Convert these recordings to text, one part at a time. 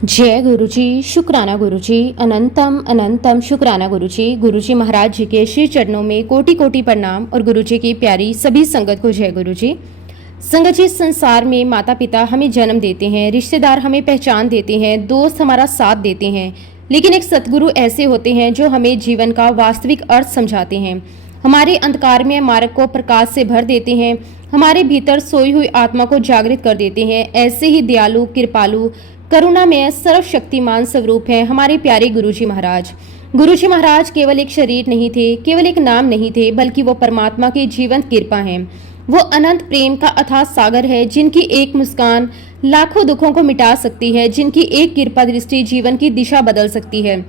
जय गुरुजी, शुक्राना गुरुजी, अनंतम अनंतम शुक्राना गुरुजी। गुरुजी महाराज जी के श्री चरणों में कोटि कोटि प्रणाम और गुरुजी की प्यारी सभी संगत को जय गुरुजी। संगत जी, संसार में माता पिता हमें जन्म देते हैं, रिश्तेदार हमें पहचान देते हैं, दोस्त हमारा साथ देते हैं, लेकिन एक सतगुरु ऐसे होते हैं जो हमें जीवन का वास्तविक अर्थ समझाते हैं, हमारे अंधकार में मार्ग को प्रकाश से भर देते हैं, हमारे भीतर सोई हुई आत्मा को जागृत कर देते हैं। ऐसे ही दयालु, कृपालु, करुणामय, सर्वशक्तिमान स्वरूप हैं हमारे प्यारे गुरुजी महाराज। गुरुजी महाराज केवल एक शरीर नहीं थे, केवल एक नाम नहीं थे, बल्कि वो परमात्मा की जीवंत कृपा हैं। वो अनंत प्रेम का अथाह सागर है, जिनकी एक मुस्कान लाखों दुखों को मिटा सकती है, जिनकी एक कृपा दृष्टि जीवन की दिशा बदल सकती है।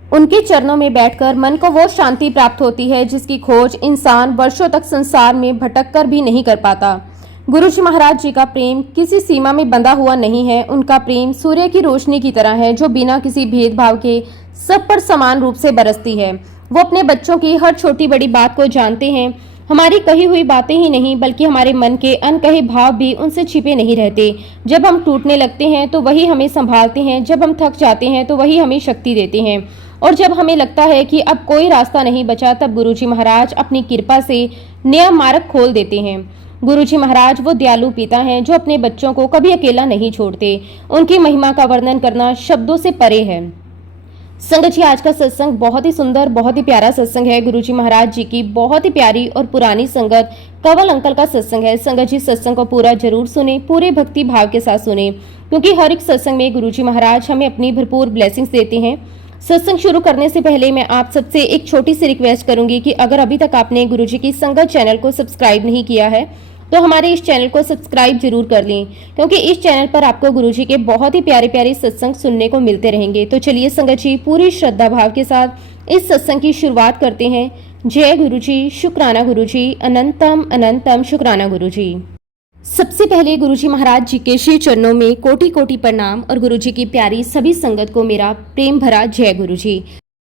उनके चरणों में बैठकर मन को वो शांति प्राप्त होती है जिसकी खोज इंसान वर्षों तक संसार में भटक कर भी नहीं कर पाता। गुरुजी महाराज जी का प्रेम किसी सीमा में बंधा हुआ नहीं है। उनका प्रेम सूर्य की रोशनी की तरह है, जो बिना किसी भेदभाव के सब पर समान रूप से बरसती है। वो अपने बच्चों की हर छोटी बड़ी बात को जानते हैं। हमारी कही हुई बातें ही नहीं, बल्कि हमारे मन के अनकहे भाव भी उनसे छिपे नहीं रहते। जब हम टूटने लगते हैं तो वही हमें संभालते हैं, जब हम थक जाते हैं तो वही हमें शक्ति देते हैं, और जब हमें लगता है कि अब कोई रास्ता नहीं बचा, तब गुरुजी महाराज अपनी कृपा से नया मार्ग खोल देते हैं। गुरुजी महाराज वो दयालु पिता हैं जो अपने बच्चों को कभी अकेला नहीं छोड़ते। उनकी महिमा का वर्णन करना शब्दों से परे है। संगत जी, आज का सत्संग बहुत ही सुंदर, बहुत ही प्यारा सत्संग है। गुरुजी महाराज जी की बहुत ही प्यारी और पुरानी संगत कंवल अंकल का सत्संग है। संगत जी, सत्संग को पूरा जरूर सुने, पूरे भक्ति भाव के साथ सुने, क्योंकि हर एक सत्संग में गुरुजी महाराज हमें अपनी भरपूर ब्लेसिंग्स देते हैं। सत्संग शुरू करने से पहले मैं आप सबसे एक छोटी सी रिक्वेस्ट करूंगी कि अगर अभी तक आपने गुरुजी की संगत चैनल को सब्सक्राइब नहीं किया है तो हमारे इस चैनल को सब्सक्राइब जरूर कर लें, क्योंकि इस चैनल पर आपको गुरुजी के बहुत ही प्यारे प्यारे सत्संग सुनने को मिलते रहेंगे। तो चलिए संगत जी, पूरी श्रद्धा भाव के साथ इस सत्संग की शुरुआत करते हैं। जय गुरुजी, शुक्राना गुरुजी, अनंतम अनंतम शुक्राना गुरुजी। सबसे पहले गुरुजी महाराज जी के श्री चरणों में कोटि कोटि प्रणाम और गुरुजी की प्यारी सभी संगत को मेरा प्रेम भरा जय गुरुजी।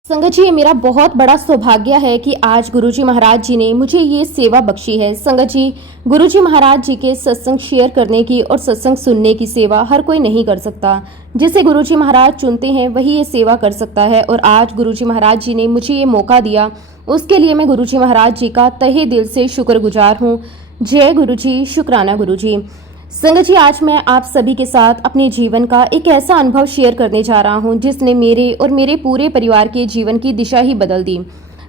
संगत जी, ये मेरा बहुत बड़ा सौभाग्य है कि आज गुरुजी महाराज जी ने मुझे ये सेवा बख्शी है। संगत जी, गुरुजी महाराज जी के सत्संग शेयर करने की और सत्संग सुनने की सेवा हर कोई नहीं कर सकता। जिसे गुरुजी महाराज चुनते हैं वही ये सेवा कर सकता है, और आज गुरुजी महाराज जी ने मुझे ये मौका दिया, उसके लिए मैं गुरुजी महाराज जी का तहे दिल से शुक्रगुजार हूँ। जय गुरुजी, शुक्राना गुरुजी। संगत जी, आज मैं आप सभी के साथ अपने जीवन का एक ऐसा अनुभव शेयर करने जा रहा हूं जिसने मेरे और मेरे पूरे परिवार के जीवन की दिशा ही बदल दी।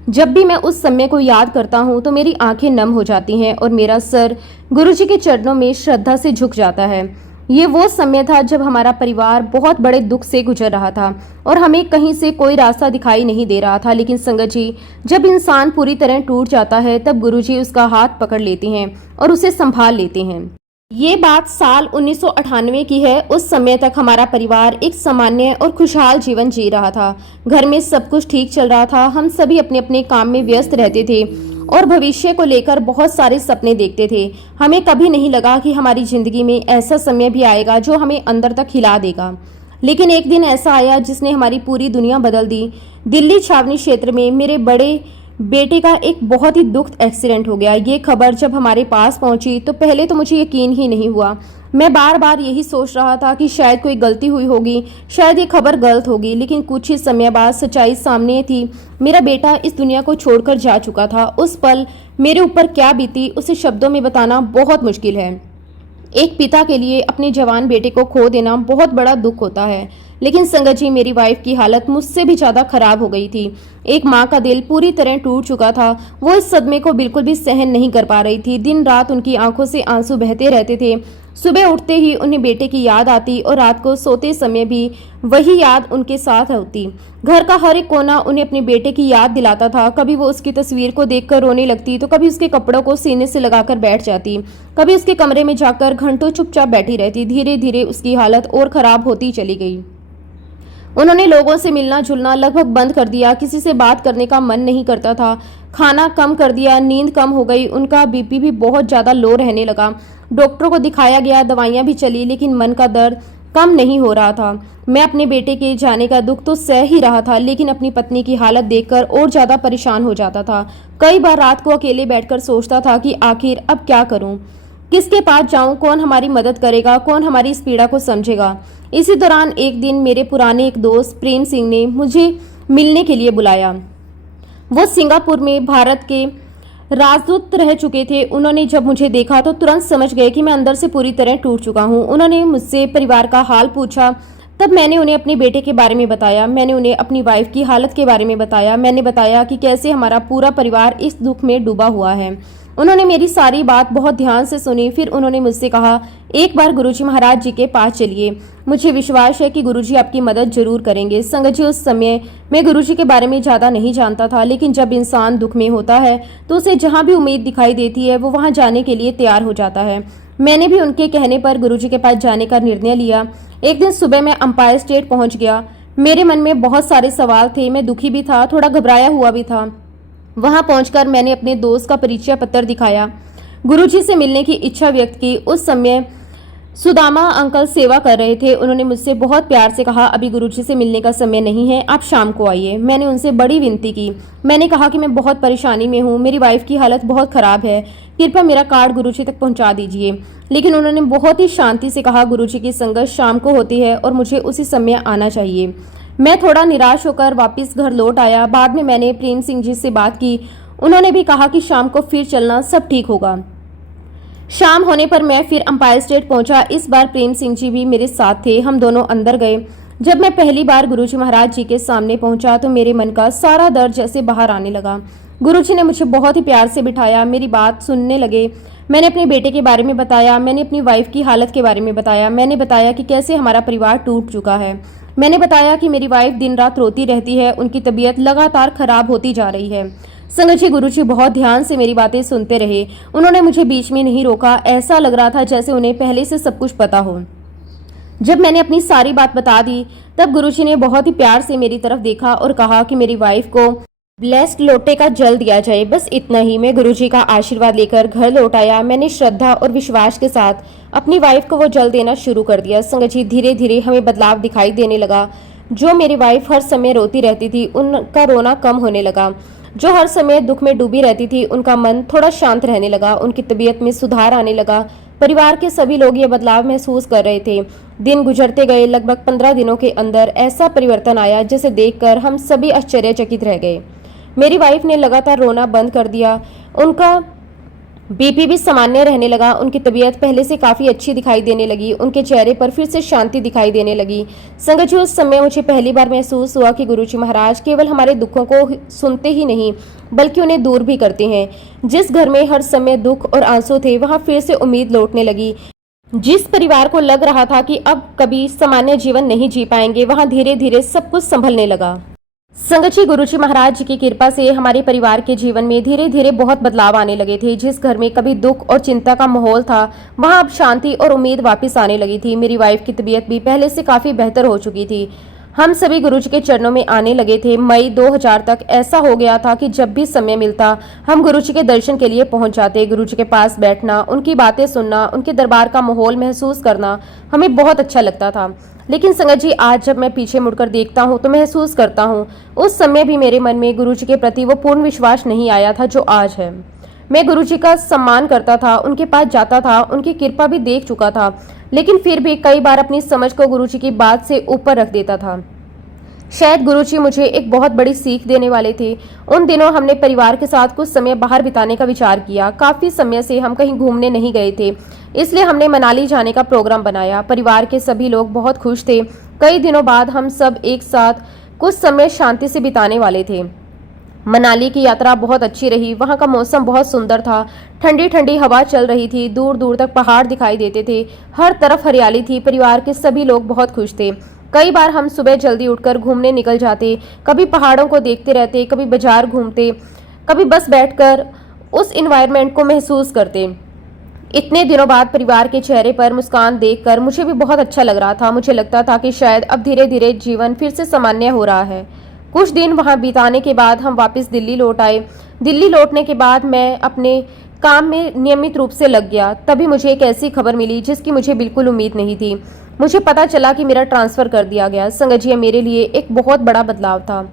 जब भी मैं उस समय को याद करता हूं तो मेरी आंखें नम हो जाती हैं और मेरा सर गुरुजी के चरणों में श्रद्धा से झुक जाता है। ये वो समय था जब हमारा परिवार बहुत बड़े दुख से गुजर रहा था और हमें कहीं से कोई रास्ता दिखाई नहीं दे रहा था। लेकिन संगत जी, जब इंसान पूरी तरह टूट जाता है तब गुरुजी उसका हाथ पकड़ लेते हैं और उसे संभाल लेते हैं। ये बात साल 1998 की है। उस समय तक हमारा परिवार एक सामान्य और खुशहाल जीवन जी रहा था। घर में सब कुछ ठीक चल रहा था। हम सभी अपने अपने काम में व्यस्त रहते थे और भविष्य को लेकर बहुत सारे सपने देखते थे। हमें कभी नहीं लगा कि हमारी जिंदगी में ऐसा समय भी आएगा जो हमें अंदर तक हिला देगा। लेकिन एक दिन ऐसा आया जिसने हमारी पूरी दुनिया बदल दी। दिल्ली छावनी क्षेत्र में मेरे बड़े बेटे का एक बहुत ही दुखद एक्सीडेंट हो गया। ये खबर जब हमारे पास पहुंची तो पहले तो मुझे यकीन ही नहीं हुआ। मैं बार बार यही सोच रहा था कि शायद कोई गलती हुई होगी, शायद ये खबर गलत होगी। लेकिन कुछ ही समय बाद सच्चाई सामने थी। मेरा बेटा इस दुनिया को छोड़कर जा चुका था। उस पल मेरे ऊपर क्या बीती उसे शब्दों में बताना बहुत मुश्किल है। एक पिता के लिए अपने जवान बेटे को खो देना बहुत बड़ा दुख होता है। लेकिन संगत जी, मेरी वाइफ की हालत मुझसे भी ज्यादा खराब हो गई थी। एक माँ का दिल पूरी तरह टूट चुका था। वो इस सदमे को बिल्कुल भी सहन नहीं कर पा रही थी। दिन रात उनकी आंखों से आंसू बहते रहते थे। सुबह उठते ही उन्हें बेटे की याद आती और रात को सोते समय भी वही याद उनके साथ होती। घर का हर एक कोना उन्हें अपने बेटे की याद दिलाता था। कभी वो उसकी तस्वीर को देखकर रोने लगती तो कभी उसके कपड़ों को सीने से लगाकर बैठ जाती, कभी उसके कमरे में जाकर घंटों चुपचाप बैठी रहती। धीरे धीरे उसकी हालत और खराब होती चली गई। उन्होंने लोगों से मिलना जुलना लगभग बंद कर दिया। किसी से बात करने का मन नहीं करता था। खाना कम कर दिया, नींद कम हो गई। उनका बीपी भी बहुत ज़्यादा लो रहने लगा। डॉक्टरों को दिखाया गया, दवाइयाँ भी चली, लेकिन मन का दर्द कम नहीं हो रहा था। मैं अपने बेटे के जाने का दुख तो सह ही रहा था, लेकिन अपनी पत्नी की हालत देखकर और ज़्यादा परेशान हो जाता था। कई बार रात को अकेले बैठकर सोचता था कि आखिर अब क्या करूं। किसके पास जाऊं, कौन हमारी मदद करेगा, कौन हमारी इस पीड़ा को समझेगा। इसी दौरान एक दिन मेरे पुराने एक दोस्त प्रेम सिंह ने मुझे मिलने के लिए बुलाया। वो सिंगापुर में भारत के राजदूत रह चुके थे। उन्होंने जब मुझे देखा तो तुरंत समझ गए कि मैं अंदर से पूरी तरह टूट चुका हूँ। उन्होंने मुझसे परिवार का हाल पूछा। तब मैंने उन्हें अपने बेटे के बारे में बताया, मैंने उन्हें अपनी वाइफ की हालत के बारे में बताया, मैंने बताया कि कैसे हमारा पूरा परिवार इस दुख में डूबा हुआ है। उन्होंने मेरी सारी बात बहुत ध्यान से सुनी। फिर उन्होंने मुझसे कहा, एक बार गुरुजी महाराज जी के पास चलिए, मुझे विश्वास है कि गुरुजी आपकी मदद जरूर करेंगे। संगत जी, उस समय मैं गुरुजी के बारे में ज़्यादा नहीं जानता था, लेकिन जब इंसान दुख में होता है तो उसे जहाँ भी उम्मीद दिखाई देती है वो वहाँ जाने के लिए तैयार हो जाता है। मैंने भी उनके कहने पर गुरुजी के पास जाने का निर्णय लिया। एक दिन सुबह मैं एम्पायर स्टेट पहुंच गया। मेरे मन में बहुत सारे सवाल थे, मैं दुखी भी था, थोड़ा घबराया हुआ भी था। वहां पहुंचकर मैंने अपने दोस्त का परिचय पत्र दिखाया, गुरुजी से मिलने की इच्छा व्यक्त की। उस समय सुदामा अंकल सेवा कर रहे थे। उन्होंने मुझसे बहुत प्यार से कहा, अभी गुरुजी से मिलने का समय नहीं है, आप शाम को आइए। मैंने उनसे बड़ी विनती की। मैंने कहा कि मैं बहुत परेशानी में हूँ, मेरी वाइफ की हालत बहुत खराब है, कृपया मेरा कार्ड गुरुजी तक पहुँचा दीजिए। लेकिन उन्होंने बहुत ही शांति से कहा, गुरुजी की संगत शाम को होती है और मुझे उसी समय आना चाहिए। मैं थोड़ा निराश होकर वापस घर लौट आया। बाद में मैंने प्रेम सिंह जी से बात की। उन्होंने भी कहा कि शाम को फिर चलना, सब ठीक होगा। शाम होने पर मैं फिर एम्पायर स्टेट पहुंचा। इस बार प्रेम सिंह जी भी मेरे साथ थे। हम दोनों अंदर गए। जब मैं पहली बार गुरुजी महाराज जी के सामने पहुंचा तो मेरे मन का सारा दर्द जैसे बाहर आने लगा। गुरुजी ने मुझे बहुत ही प्यार से बिठाया, मेरी बात सुनने लगे। मैंने अपने बेटे के बारे में बताया, मैंने अपनी वाइफ की हालत के बारे में बताया, मैंने बताया कि कैसे हमारा परिवार टूट चुका है। मैंने बताया कि मेरी वाइफ दिन रात रोती रहती है, उनकी तबीयत लगातार खराब होती जा रही है। संगत जी, गुरुजी बहुत ध्यान से मेरी बातें सुनते रहे। उन्होंने मुझे बीच में नहीं रोका। ऐसा लग रहा था जैसे उन्हें पहले से सब कुछ पता हो। जब मैंने अपनी सारी बात बता दी तब गुरुजी ने बहुत ही प्यार से मेरी तरफ देखा और कहा कि मेरी वाइफ को ब्लेस्ड लोटे का जल दिया जाए। बस इतना ही। मैं गुरुजी का आशीर्वाद लेकर घर लौट आया। मैंने श्रद्धा और विश्वास के साथ अपनी वाइफ को वो जल देना शुरू कर दिया। संगत जी, धीरे धीरे हमें बदलाव दिखाई देने लगा। जो मेरी वाइफ हर समय रोती रहती थी, उनका रोना कम होने लगा। जो हर समय दुख में डूबी रहती थी, उनका मन थोड़ा शांत रहने लगा, उनकी तबीयत में सुधार आने लगा। परिवार के सभी लोग ये बदलाव महसूस कर रहे थे। दिन गुजरते गए। लगभग 15 दिनों के अंदर ऐसा परिवर्तन आया जिसे देखकर हम सभी आश्चर्यचकित रह गए। मेरी वाइफ ने लगातार रोना बंद कर दिया। उनका बीपी भी सामान्य रहने लगा। उनकी तबीयत पहले से काफ़ी अच्छी दिखाई देने लगी। उनके चेहरे पर फिर से शांति दिखाई देने लगी। संगत जी, उस समय मुझे पहली बार महसूस हुआ कि गुरुजी महाराज केवल हमारे दुखों को सुनते ही नहीं बल्कि उन्हें दूर भी करते हैं। जिस घर में हर समय दुख और आंसू थे, वहाँ फिर से उम्मीद लौटने लगी। जिस परिवार को लग रहा था कि अब कभी सामान्य जीवन नहीं जी पाएंगे, वहाँ धीरे धीरे सब कुछ संभलने लगा। संगत जी, गुरुजी महाराज जी की कृपा से हमारे परिवार के जीवन में धीरे धीरे बहुत बदलाव आने लगे थे। जिस घर में कभी दुख और चिंता का माहौल था, वहां अब शांति और उम्मीद वापस आने लगी थी। मेरी वाइफ की तबीयत भी पहले से काफी बेहतर हो चुकी थी। हम सभी गुरुजी के चरणों में आने लगे थे। मई 2000 तक ऐसा हो गया था कि जब भी समय मिलता हम गुरुजी के दर्शन के लिए पहुंच जाते। गुरुजी के पास बैठना, उनकी बातें सुनना, उनके दरबार का माहौल महसूस करना हमें बहुत अच्छा लगता था। लेकिन संगत जी, आज जब मैं पीछे मुड़कर देखता हूँ तो महसूस करता हूँ उस समय भी मेरे मन में गुरुजी के प्रति वो पूर्ण विश्वास नहीं आया था जो आज है। मैं गुरुजी का सम्मान करता था, उनके पास जाता था, उनकी कृपा भी देख चुका था, लेकिन फिर भी कई बार अपनी समझ को गुरुजी की बात से ऊपर रख देता था। शायद गुरुजी मुझे एक बहुत बड़ी सीख देने वाले थे। उन दिनों हमने परिवार के साथ कुछ समय बाहर बिताने का विचार किया। काफी समय से हम कहीं घूमने नहीं गए थे, इसलिए हमने मनाली जाने का प्रोग्राम बनाया। परिवार के सभी लोग बहुत खुश थे। कई दिनों बाद हम सब एक साथ कुछ समय शांति से बिताने वाले थे। मनाली की यात्रा बहुत अच्छी रही। वहाँ का मौसम बहुत सुंदर था। ठंडी ठंडी हवा चल रही थी। दूर दूर तक पहाड़ दिखाई देते थे। हर तरफ हरियाली थी। परिवार के सभी लोग बहुत खुश थे। कई बार हम सुबह जल्दी उठकर घूमने निकल जाते। कभी पहाड़ों को देखते रहते, कभी बाजार घूमते, कभी बस बैठकर उस एनवायरनमेंट को महसूस करते। इतने दिनों बाद परिवार के चेहरे पर मुस्कान देखकर मुझे भी बहुत अच्छा लग रहा था। मुझे लगता था कि शायद अब धीरे धीरे जीवन फिर से सामान्य हो रहा है। कुछ दिन वहां बिताने के बाद हम वापस दिल्ली लौट आए। दिल्ली लौटने के बाद मैं अपने काम में नियमित रूप से लग गया। तभी मुझे एक ऐसी खबर मिली जिसकी मुझे बिल्कुल उम्मीद नहीं थी। मुझे पता चला कि मेरा ट्रांसफर कर दिया गया। संगत जी, मेरे लिए एक बहुत बड़ा बदलाव था।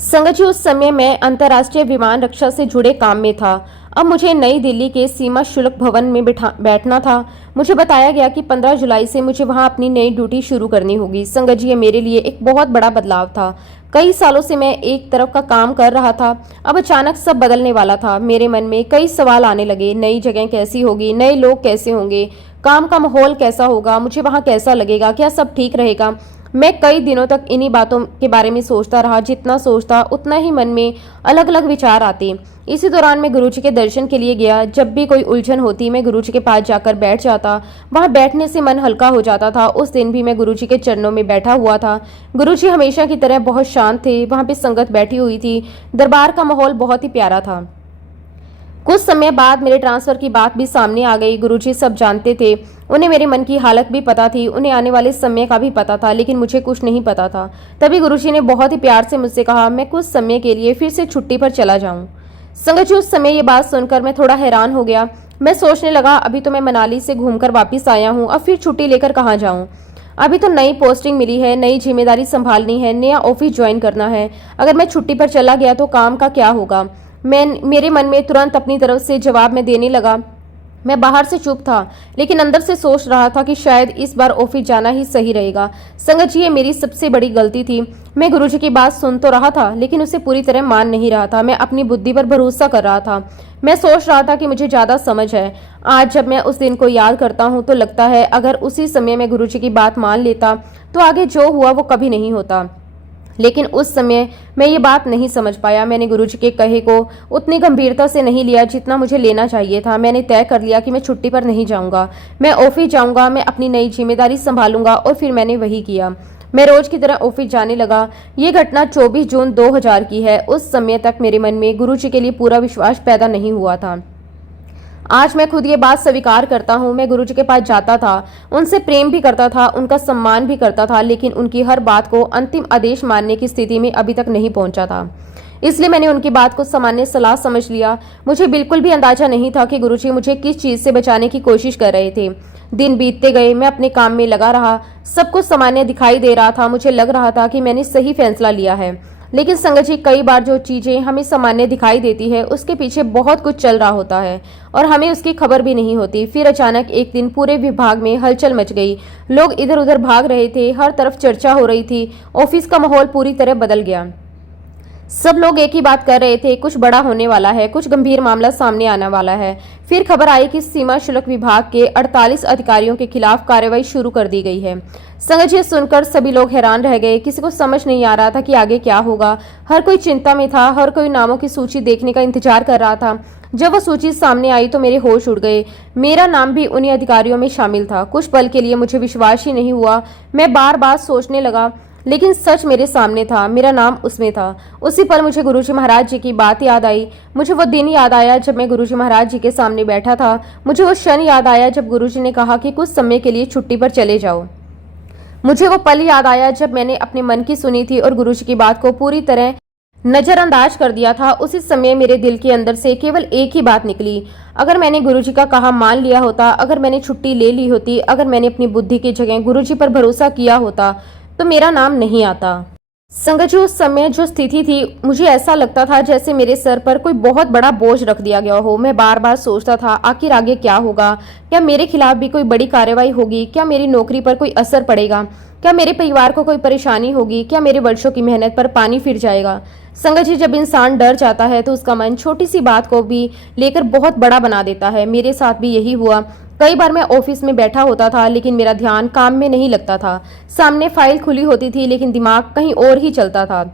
संगत जी, उस समय मैं अंतर्राष्ट्रीय विमान रक्षा से जुड़े काम में था। अब मुझे नई दिल्ली के सीमा शुल्क भवन में बैठना था। मुझे बताया गया कि 15 जुलाई से मुझे वहां अपनी नई ड्यूटी शुरू करनी होगी। संगत जी, ये मेरे लिए एक बहुत बड़ा बदलाव था। कई सालों से मैं एक तरफ का काम कर रहा था, अब अचानक सब बदलने वाला था। मेरे मन में कई सवाल आने लगे। नई जगह कैसी होगी, नए लोग कैसे होंगे, काम का माहौल कैसा होगा, मुझे वहां कैसा लगेगा, क्या सब ठीक रहेगा। मैं कई दिनों तक इन्हीं बातों के बारे में सोचता रहा। जितना सोचता उतना ही मन में अलग अलग विचार आते। इसी दौरान मैं गुरुजी के दर्शन के लिए गया। जब भी कोई उलझन होती मैं गुरुजी के पास जाकर बैठ जाता। वहां बैठने से मन हल्का हो जाता था। उस दिन भी मैं गुरुजी के चरणों में बैठा हुआ था। गुरुजी हमेशा की तरह बहुत शांत थे। वहां पे संगत बैठी हुई थी। दरबार का माहौल बहुत ही प्यारा था। कुछ समय बाद मेरे ट्रांसफर की बात भी सामने आ गई। गुरुजी सब जानते थे। उन्हें मेरे मन की हालत भी पता थी, उन्हें आने वाले समय का भी पता था, लेकिन मुझे कुछ नहीं पता था। तभी गुरुजी ने बहुत ही प्यार से मुझसे कहा, मैं कुछ समय के लिए फिर से छुट्टी पर चला जाऊं। संगत जी, उस समय ये बात सुनकर मैं थोड़ा हैरान हो गया। मैं सोचने लगा, अभी तो मैं मनाली से घूमकर वापिस आया हूँ, अब फिर छुट्टी लेकर कहाँ जाऊँ। अभी तो नई पोस्टिंग मिली है, नई जिम्मेदारी संभालनी है, नया ऑफिस ज्वाइन करना है। अगर मैं छुट्टी पर चला गया तो काम का क्या होगा। मेरे मन में तुरंत अपनी तरफ से जवाब में देने लगा। मैं बाहर से चुप था, लेकिन अंदर से सोच रहा था कि शायद इस बार ऑफिस जाना ही सही रहेगा। संगत जी, ये मेरी सबसे बड़ी गलती थी। मैं गुरुजी की बात सुन तो रहा था, लेकिन उसे पूरी तरह मान नहीं रहा था। मैं अपनी बुद्धि पर भरोसा कर रहा था। मैं सोच रहा था कि मुझे ज्यादा समझ है। आज जब मैं उस दिन को याद करता हूँ तो लगता है अगर उसी समय मैं गुरुजी की बात मान लेता तो आगे जो हुआ वो कभी नहीं होता। लेकिन उस समय मैं ये बात नहीं समझ पाया। मैंने गुरुजी के कहे को उतनी गंभीरता से नहीं लिया जितना मुझे लेना चाहिए था। मैंने तय कर लिया कि मैं छुट्टी पर नहीं जाऊंगा, मैं ऑफिस जाऊंगा, मैं अपनी नई जिम्मेदारी संभालूंगा। और फिर मैंने वही किया। मैं रोज की तरह ऑफिस जाने लगा। ये घटना 24 जून 2000 की है। उस समय तक मेरे मन में गुरुजी के लिए पूरा विश्वास पैदा नहीं हुआ था। आज मैं खुद ये बात स्वीकार करता हूँ। मैं गुरुजी के पास जाता था, उनसे प्रेम भी करता था, उनका सम्मान भी करता था, लेकिन उनकी हर बात को अंतिम आदेश मानने की स्थिति में अभी तक नहीं पहुंचा था। इसलिए मैंने उनकी बात को सामान्य सलाह समझ लिया। मुझे बिल्कुल भी अंदाजा नहीं था कि गुरुजी मुझे किस चीज से बचाने की कोशिश कर रहे थे। दिन बीतते गए, मैं अपने काम में लगा रहा। सब कुछ सामान्य दिखाई दे रहा था। मुझे लग रहा था कि मैंने सही फैसला लिया है। लेकिन संगत जी, कई बार जो चीजें हमें सामान्य दिखाई देती है उसके पीछे बहुत कुछ चल रहा होता है और हमें उसकी खबर भी नहीं होती। फिर अचानक एक दिन पूरे विभाग में हलचल मच गई। लोग इधर उधर भाग रहे थे, हर तरफ चर्चा हो रही थी। ऑफिस का माहौल पूरी तरह बदल गया। सब लोग एक ही बात कर रहे थे, कुछ बड़ा होने वाला है, कुछ गंभीर मामला सामने आने वाला है। फिर खबर आई कि सीमा शुल्क विभाग के 48 अधिकारियों के खिलाफ कार्रवाई शुरू कर दी गई है। संगत जी, सुनकर सभी लोग हैरान रह गए। किसी को समझ नहीं आ रहा था कि आगे क्या होगा। हर कोई चिंता में था, हर कोई नामों की सूची देखने का इंतजार कर रहा था। जब वह सूची सामने आई तो मेरे होश उड़ गए। मेरा नाम भी उन्हीं अधिकारियों में शामिल था। कुछ पल के लिए मुझे विश्वास ही नहीं हुआ। मैं बार बार सोचने लगा, लेकिन सच मेरे सामने था, मेरा नाम उसमें था। उसी पल मुझे गुरुजी महाराज जी की बात याद आई। मुझे वो दिन याद आया जब मैं गुरुजी महाराज जी के सामने बैठा था। मुझे वो क्षण याद आया जब गुरुजी ने कहा कि कुछ समय के लिए छुट्टी पर चले जाओ। मुझे वो पल याद आया जब मैंने अपने मन की सुनी थी और गुरुजी की बात को पूरी तरह नजरअंदाज कर दिया था। उसी समय मेरे दिल के अंदर से केवल एक ही बात निकली, अगर मैंने गुरुजी का कहा मान लिया होता, अगर मैंने छुट्टी ले ली होती, अगर मैंने अपनी बुद्धि की जगह गुरुजी पर भरोसा किया होता तो मेरा नाम नहीं आता। संगत जी, उस समय जो स्थिति थी, मुझे ऐसा लगता था जैसे मेरे सर पर कोई बहुत बड़ा बोझ रख दिया गया हो। मैं बार बार सोचता था आखिर आगे क्या होगा। क्या मेरे खिलाफ भी कोई बड़ी कार्रवाई होगी? क्या मेरी नौकरी पर कोई असर पड़ेगा? क्या मेरे परिवार को कोई परेशानी होगी? क्या मेरे वर्षों की मेहनत पर पानी फिर जाएगा? संगत जी, जब इंसान डर जाता है तो उसका मन छोटी सी बात को भी लेकर बहुत बड़ा बना देता है। मेरे साथ भी यही हुआ। कई बार मैं ऑफिस में बैठा होता था, लेकिन मेरा ध्यान काम में नहीं लगता था। सामने फाइल खुली होती थी, लेकिन दिमाग कहीं और ही चलता था।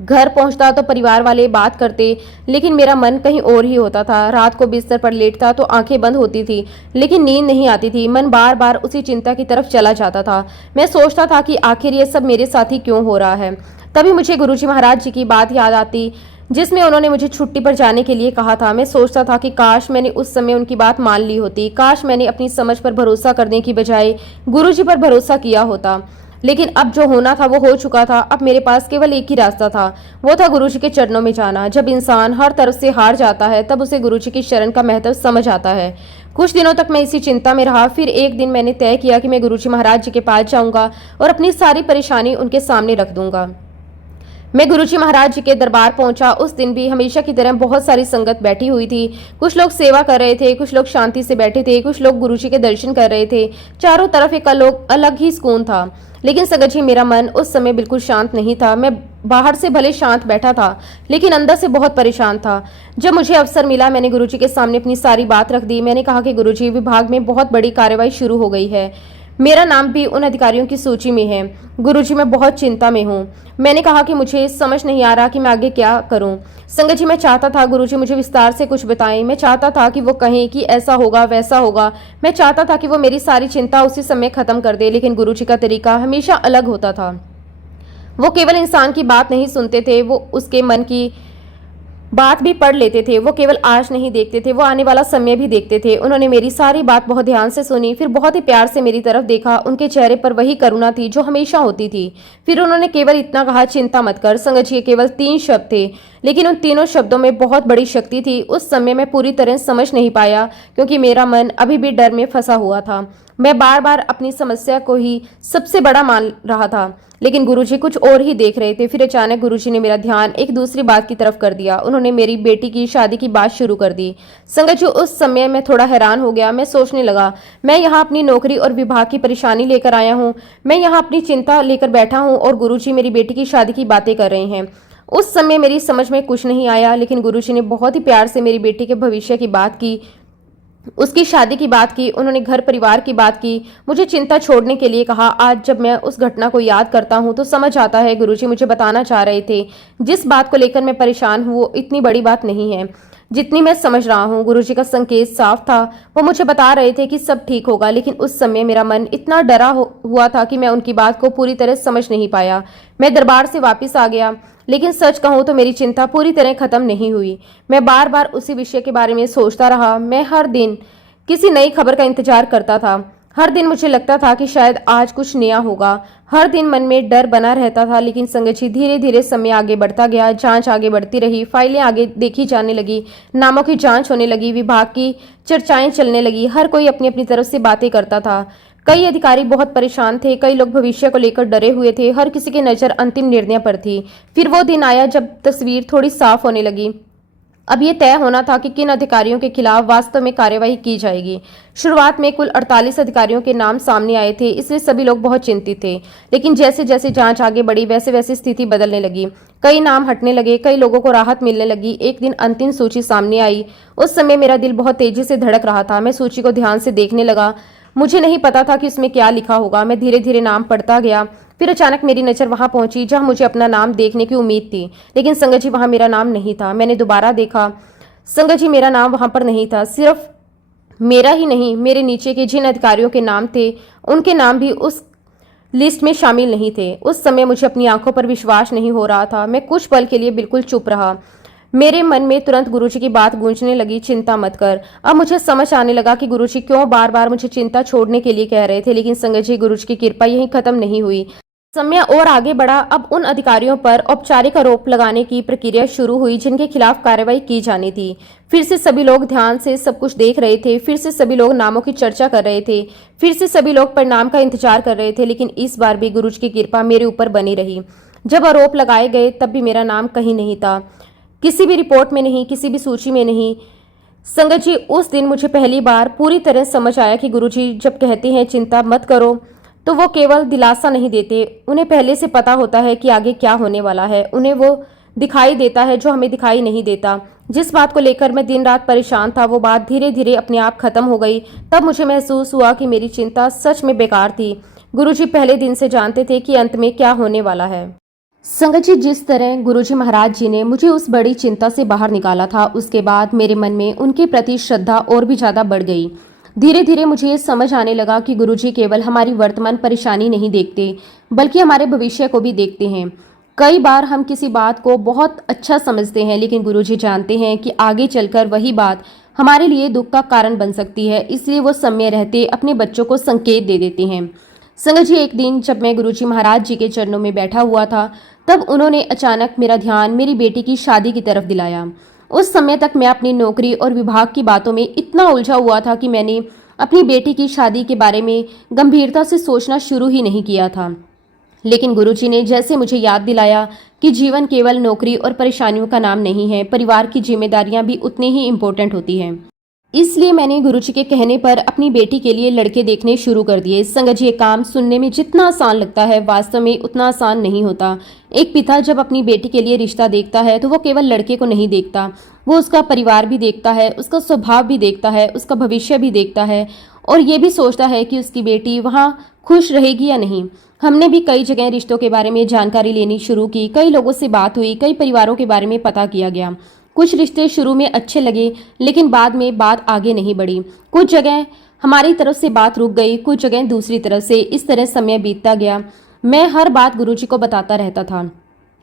घर पहुंचता तो परिवार वाले बात करते, लेकिन मेरा मन कहीं और ही होता था। रात को बिस्तर पर लेटता तो आंखें बंद होती थी, लेकिन नींद नहीं आती थी। मन बार बार उसी चिंता की तरफ चला जाता था। मैं सोचता था कि आखिर ये सब मेरे साथ ही क्यों हो रहा है। तभी मुझे गुरुजी महाराज जी की बात याद आती, जिसमें उन्होंने मुझे छुट्टी पर जाने के लिए कहा था। मैं सोचता था कि काश मैंने उस समय उनकी बात मान ली होती, काश मैंने अपनी समझ पर भरोसा करने की बजाय गुरुजी पर भरोसा किया होता। लेकिन अब जो होना था वो हो चुका था। अब मेरे पास केवल एक ही रास्ता था, वो था गुरुजी के चरणों में जाना। जब इंसान हर तरफ से हार जाता है तब उसे गुरुजी की शरण का महत्व समझ आता है। कुछ दिनों तक मैं इसी चिंता में रहा। फिर एक दिन मैंने तय किया कि मैं गुरुजी महाराज जी के पास जाऊंगा और अपनी सारी परेशानी उनके सामने रख दूंगा। मैं गुरुजी महाराज जी के दरबार पहुंचा। उस दिन भी हमेशा की तरह बहुत सारी संगत बैठी हुई थी। कुछ लोग सेवा कर रहे थे, कुछ लोग शांति से बैठे थे, कुछ लोग गुरुजी के दर्शन कर रहे थे। चारों तरफ एक अलग ही सुकून था। लेकिन संगत जी, मेरा मन उस समय बिल्कुल शांत नहीं था। मैं बाहर से भले शांत बैठा था, लेकिन अंदर से बहुत परेशान था। जब मुझे अवसर मिला, मैंने गुरुजी के सामने अपनी सारी बात रख दी। मैंने कहा कि गुरुजी, विभाग में बहुत बड़ी कार्रवाई शुरू हो गई है। मेरा नाम भी उन अधिकारियों की सूची में है। गुरुजी, मैं बहुत चिंता में हूँ। मैंने कहा कि मुझे समझ नहीं आ रहा कि मैं आगे क्या करूं। संगत जी, मैं चाहता था गुरुजी मुझे विस्तार से कुछ बताएं। मैं चाहता था कि वो कहें कि ऐसा होगा, वैसा होगा। मैं चाहता था कि वो मेरी सारी चिंता उसी समय खत्म कर दे, लेकिन गुरुजी का तरीका हमेशा अलग होता था। वो केवल इंसान की बात नहीं सुनते थे, वो उसके मन की बात भी पढ़ लेते थे। वो केवल आज नहीं देखते थे, वो आने वाला समय भी देखते थे। उन्होंने मेरी सारी बात बहुत ध्यान से सुनी, फिर बहुत ही प्यार से मेरी तरफ देखा। उनके चेहरे पर वही करुणा थी जो हमेशा होती थी। फिर उन्होंने केवल इतना कहा, चिंता मत कर। संगत जी, केवल 3 शब्द थे, लेकिन उन तीनों शब्दों में बहुत बड़ी शक्ति थी। उस समय मैं पूरी तरह समझ नहीं पाया, क्योंकि मेरा मन अभी भी डर में फंसा हुआ था। मैं बार बार अपनी समस्या को ही सबसे बड़ा मान रहा था, लेकिन गुरुजी कुछ और ही देख रहे थे। फिर अचानक गुरुजी ने मेरा ध्यान एक दूसरी बात की तरफ कर दिया। उन्होंने मेरी बेटी की शादी की बात शुरू कर दी। संगत जी, उस समय मैं थोड़ा हैरान हो गया। मैं सोचने लगा, मैं यहाँ अपनी नौकरी और विभाग की परेशानी लेकर आया हूँ, मैं यहाँ अपनी चिंता लेकर बैठा हूँ, और गुरुजी मेरी बेटी की शादी की बातें कर रहे हैं। उस समय मेरी समझ में कुछ नहीं आया, लेकिन गुरुजी ने बहुत ही प्यार से मेरी बेटी के भविष्य की बात की, उसकी शादी की बात की। उन्होंने घर परिवार की बात की, मुझे चिंता छोड़ने के लिए कहा। आज जब मैं उस घटना को याद करता हूँ तो समझ आता है गुरुजी मुझे बताना चाह रहे थे। जिस बात को लेकर मैं परेशान हूँ वो इतनी बड़ी बात नहीं है जितनी मैं समझ रहा हूँ। गुरुजी का संकेत साफ था। वो मुझे बता रहे थे कि सब ठीक होगा, लेकिन उस समय मेरा मन इतना डरा हुआ था कि मैं उनकी बात को पूरी तरह समझ नहीं पाया। मैं दरबार से वापस आ गया, लेकिन सच कहूं तो मेरी चिंता पूरी तरह खत्म नहीं हुई। मैं बार बार उसी विषय के बारे में सोचता रहा। मैं हर दिन किसी नई खबर का इंतजार करता था। हर दिन मुझे लगता था कि शायद आज कुछ नया होगा। हर दिन मन में डर बना रहता था। लेकिन संगत जी, धीरे धीरे समय आगे बढ़ता गया, जांच आगे बढ़ती रही, फाइलें आगे देखी जाने लगी, नामों की जांच होने लगी, विभाग की चर्चाएं चलने लगी। हर कोई अपनी अपनी तरफ से बातें करता था। कई अधिकारी बहुत परेशान थे, कई लोग भविष्य को लेकर डरे हुए थे। हर किसी की नज़र अंतिम निर्णय पर थी। फिर वो दिन आया जब तस्वीर थोड़ी साफ होने लगी। अब ये तय होना था कि किन अधिकारियों के खिलाफ वास्तव में कार्यवाही की जाएगी। शुरुआत में कुल 48 अधिकारियों के नाम सामने आए थे, इसलिए सभी लोग बहुत चिंतित थे। लेकिन जैसे जैसे जांच आगे बढ़ी, वैसे वैसे स्थिति बदलने लगी। कई नाम हटने लगे, कई लोगों को राहत मिलने लगी। एक दिन अंतिम सूची सामने आई। उस समय मेरा दिल बहुत तेजी से धड़क रहा था। मैं सूची को ध्यान से देखने लगा। मुझे नहीं पता था कि उसमें क्या लिखा होगा। मैं धीरे धीरे नाम पढ़ता गया। फिर अचानक मेरी नज़र वहां पहुंची जहां मुझे अपना नाम देखने की उम्मीद थी, लेकिन संगत जी, वहां मेरा नाम नहीं था। मैंने दोबारा देखा। संगत जी, मेरा नाम वहां पर नहीं था। सिर्फ मेरा ही नहीं, मेरे नीचे के जिन अधिकारियों के नाम थे उनके नाम भी उस लिस्ट में शामिल नहीं थे। उस समय मुझे अपनी आंखों पर विश्वास नहीं हो रहा था। मैं कुछ पल के लिए बिल्कुल चुप रहा। मेरे मन में तुरंत गुरुजी की बात गूंजने लगी, चिंता मत कर। अब मुझे समझ आने लगा कि गुरुजी क्यों बार बार मुझे चिंता छोड़ने के लिए कह रहे थे। लेकिन संगत जी, गुरुजी की कृपा यहीं खत्म नहीं हुई। समय और आगे बढ़ा। अब उन अधिकारियों पर औपचारिक आरोप लगाने की प्रक्रिया शुरू हुई जिनके खिलाफ कार्रवाई की जानी थी। फिर से सभी लोग ध्यान से सब कुछ देख रहे थे। फिर से सभी लोग नामों की चर्चा कर रहे थे। फिर से सभी लोग परिणाम का इंतजार कर रहे थे। लेकिन इस बार भी गुरुजी की कृपा मेरे ऊपर बनी रही। जब आरोप लगाए गए तब भी मेरा नाम कहीं नहीं था, किसी भी रिपोर्ट में नहीं, किसी भी सूची में नहीं। संगत जी, उस दिन मुझे पहली बार पूरी तरह समझ आया कि गुरुजी जब कहते हैं चिंता मत करो, तो वो केवल दिलासा नहीं देते। उन्हें पहले से पता होता है कि आगे क्या होने वाला है। उन्हें वो दिखाई देता है जो हमें दिखाई नहीं देता। जिस बात को लेकर मैं दिन रात परेशान था, वो बात धीरे धीरे अपने आप खत्म हो गई। तब मुझे महसूस हुआ कि मेरी चिंता सच में बेकार थी। गुरुजी पहले दिन से जानते थे कि अंत में क्या होने वाला है। संगत जी, जिस तरह गुरुजी महाराज जी ने मुझे उस बड़ी चिंता से बाहर निकाला था, उसके बाद मेरे मन में उनके प्रति श्रद्धा और भी ज्यादा बढ़ गई। धीरे धीरे मुझे ये समझ आने लगा कि गुरुजी केवल हमारी वर्तमान परेशानी नहीं देखते, बल्कि हमारे भविष्य को भी देखते हैं। कई बार हम किसी बात को बहुत अच्छा समझते हैं, लेकिन गुरुजी जानते हैं कि आगे चलकर वही बात हमारे लिए दुख का कारण बन सकती है। इसलिए वो समय रहते अपने बच्चों को संकेत दे देते हैं। संगत जी, एक दिन जब मैं गुरुजी महाराज जी के चरणों में बैठा हुआ था, तब उन्होंने अचानक मेरा ध्यान मेरी बेटी की शादी की तरफ दिलाया। उस समय तक मैं अपनी नौकरी और विभाग की बातों में इतना उलझा हुआ था कि मैंने अपनी बेटी की शादी के बारे में गंभीरता से सोचना शुरू ही नहीं किया था। लेकिन गुरुजी ने जैसे मुझे याद दिलाया कि जीवन केवल नौकरी और परेशानियों का नाम नहीं है, परिवार की जिम्मेदारियां भी उतनी ही इम्पोर्टेंट होती हैं। इसलिए मैंने गुरुजी के कहने पर अपनी बेटी के लिए लड़के देखने शुरू कर दिए। संगत जी, ये काम सुनने में जितना आसान लगता है, वास्तव में उतना आसान नहीं होता। एक पिता जब अपनी बेटी के लिए रिश्ता देखता है तो वो केवल लड़के को नहीं देखता, वो उसका परिवार भी देखता है, उसका स्वभाव भी देखता है, उसका भविष्य भी देखता है और ये भी सोचता है कि उसकी बेटी वहाँ खुश रहेगी या नहीं। हमने भी कई जगह रिश्तों के बारे में जानकारी लेनी शुरू की, कई लोगों से बात हुई, कई परिवारों के बारे में पता किया गया। कुछ रिश्ते शुरू में अच्छे लगे, लेकिन बाद में बात आगे नहीं बढ़ी। कुछ जगह हमारी तरफ से बात रुक गई, कुछ जगह दूसरी तरफ से। इस तरह समय बीतता गया। मैं हर बात गुरुजी को बताता रहता था।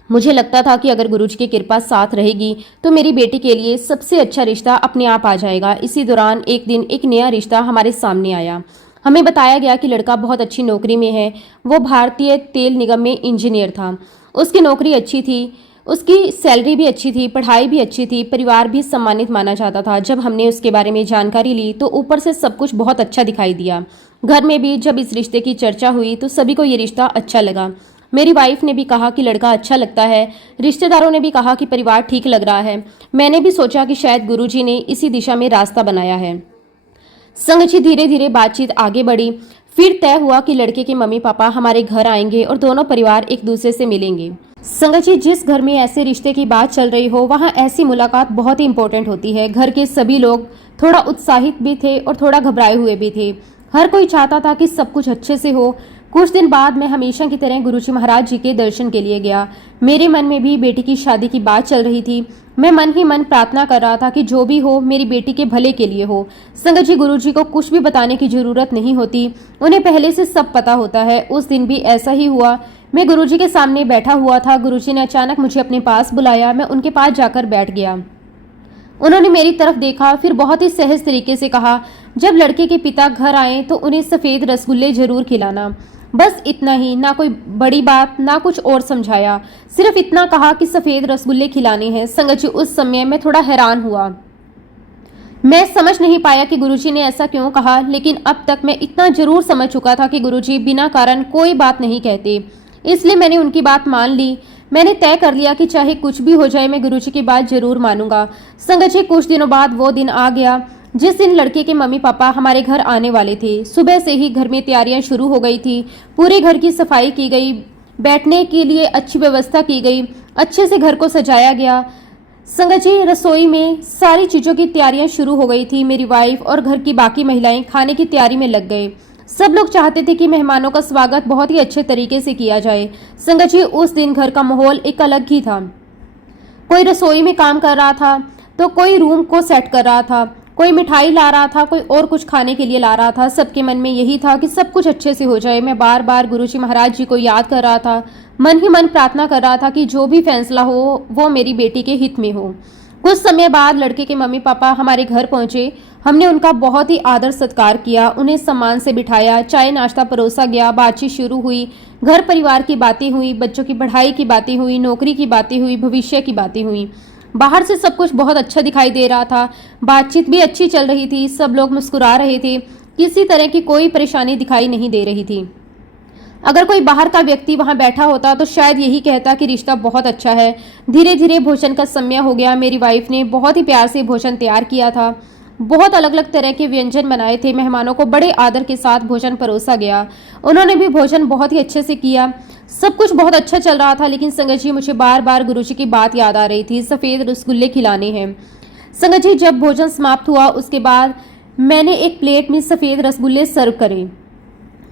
मुझे लगता था कि अगर गुरुजी की कृपा साथ रहेगी तो मेरी बेटी के लिए सबसे अच्छा रिश्ता अपने आप आ जाएगा। इसी दौरान एक दिन एक नया रिश्ता हमारे सामने आया। हमें बताया गया कि लड़का बहुत अच्छी नौकरी में है। वो भारतीय तेल निगम में इंजीनियर था। उसकी नौकरी अच्छी थी, उसकी सैलरी भी अच्छी थी, पढ़ाई भी अच्छी थी, परिवार भी सम्मानित माना जाता था। जब हमने उसके बारे में जानकारी ली तो ऊपर से सब कुछ बहुत अच्छा दिखाई दिया। घर में भी जब इस रिश्ते की चर्चा हुई तो सभी को ये रिश्ता अच्छा लगा। मेरी वाइफ ने भी कहा कि लड़का अच्छा लगता है, रिश्तेदारों ने भी कहा कि परिवार ठीक लग रहा है। मैंने भी सोचा कि शायद गुरुजी ने इसी दिशा में रास्ता बनाया है। संग जी, धीरे धीरे बातचीत आगे बढ़ी। फिर तय हुआ कि लड़के के मम्मी पापा हमारे घर आएंगे और दोनों परिवार एक दूसरे से मिलेंगे। संगत जी, जिस घर में ऐसे रिश्ते की बात चल रही हो वहाँ ऐसी मुलाकात बहुत ही इंपॉर्टेंट होती है। घर के सभी लोग थोड़ा उत्साहित भी थे और थोड़ा घबराए हुए भी थे। हर कोई चाहता था कि सब कुछ अच्छे से हो। कुछ दिन बाद मैं हमेशा की तरह गुरुजी महाराज जी के दर्शन के लिए गया। मेरे मन में भी बेटी की शादी की बात चल रही थी। मैं मन ही मन प्रार्थना कर रहा था कि जो भी हो मेरी बेटी के भले के लिए हो। संगत जी, गुरुजी को कुछ भी बताने की जरूरत नहीं होती, उन्हें पहले से सब पता होता है। उस दिन भी ऐसा ही हुआ। मैं गुरुजी के सामने बैठा हुआ था। गुरुजी ने अचानक मुझे अपने पास बुलाया। मैं उनके पास जाकर बैठ गया। उन्होंने मेरी तरफ देखा, फिर बहुत ही सहज तरीके से कहा, जब लड़के के पिता घर आए तो उन्हें सफ़ेद रसगुल्ले जरूर खिलाना। बस इतना ही, ना कोई बड़ी बात, ना कुछ और समझाया। सिर्फ इतना कहा कि सफ़ेद रसगुल्ले खिलाने हैं। संगत जी, उस समय मैं थोड़ा हैरान हुआ। मैं समझ नहीं पाया कि गुरुजी ने ऐसा क्यों कहा, लेकिन अब तक मैं इतना जरूर समझ चुका था कि गुरुजी बिना कारण कोई बात नहीं कहते। इसलिए मैंने उनकी बात मान ली। मैंने तय कर लिया कि चाहे कुछ भी हो जाए मैं गुरुजी की बात जरूर मानूंगा। संगत जी, कुछ दिनों बाद वो दिन आ गया जिस दिन लड़के के मम्मी पापा हमारे घर आने वाले थे। सुबह से ही घर में तैयारियां शुरू हो गई थी। पूरे घर की सफाई की गई, बैठने के लिए अच्छी व्यवस्था की गई, अच्छे से घर को सजाया गया। संगत जी, रसोई में सारी चीज़ों की तैयारियां शुरू हो गई थी। मेरी वाइफ और घर की बाकी महिलाएं खाने की तैयारी में लग गए। सब लोग चाहते थे कि मेहमानों का स्वागत बहुत ही अच्छे तरीके से किया जाए। संगत जी, उस दिन घर का माहौल एक अलग ही था। कोई रसोई में काम कर रहा था तो कोई रूम को सेट कर रहा था, कोई मिठाई ला रहा था, कोई और कुछ खाने के लिए ला रहा था। सबके मन में यही था कि सब कुछ अच्छे से हो जाए। मैं बार बार गुरुजी महाराज जी को याद कर रहा था, मन ही मन प्रार्थना कर रहा था कि जो भी फैसला हो वो मेरी बेटी के हित में हो। कुछ समय बाद लड़के के मम्मी पापा हमारे घर पहुंचे। हमने उनका बहुत ही आदर सत्कार किया, उन्हें सम्मान से बिठाया, चाय नाश्ता परोसा गया, बातचीत शुरू हुई। घर परिवार की बातें हुई, बच्चों की पढ़ाई की बातें हुई, नौकरी की बातें हुई, भविष्य की बातें हुई। बाहर से सब कुछ बहुत अच्छा दिखाई दे रहा था। बातचीत भी अच्छी चल रही थी, सब लोग मुस्कुरा रहे थे, किसी तरह की कोई परेशानी दिखाई नहीं दे रही थी। अगर कोई बाहर का व्यक्ति वहां बैठा होता तो शायद यही कहता कि रिश्ता बहुत अच्छा है। धीरे धीरे भोजन का समय हो गया। मेरी वाइफ ने बहुत ही प्यार से भोजन तैयार किया था। बहुत अलग अलग तरह के व्यंजन बनाए थे। मेहमानों को बड़े आदर के साथ भोजन परोसा गया। उन्होंने भी भोजन बहुत ही अच्छे से किया। सब कुछ बहुत अच्छा चल रहा था। लेकिन संगत जी, मुझे बार बार गुरुजी की बात याद आ रही थी, सफ़ेद रसगुल्ले खिलाने हैं। संगत जी, जब भोजन समाप्त हुआ उसके बाद मैंने एक प्लेट में सफ़ेद रसगुल्ले सर्व करे।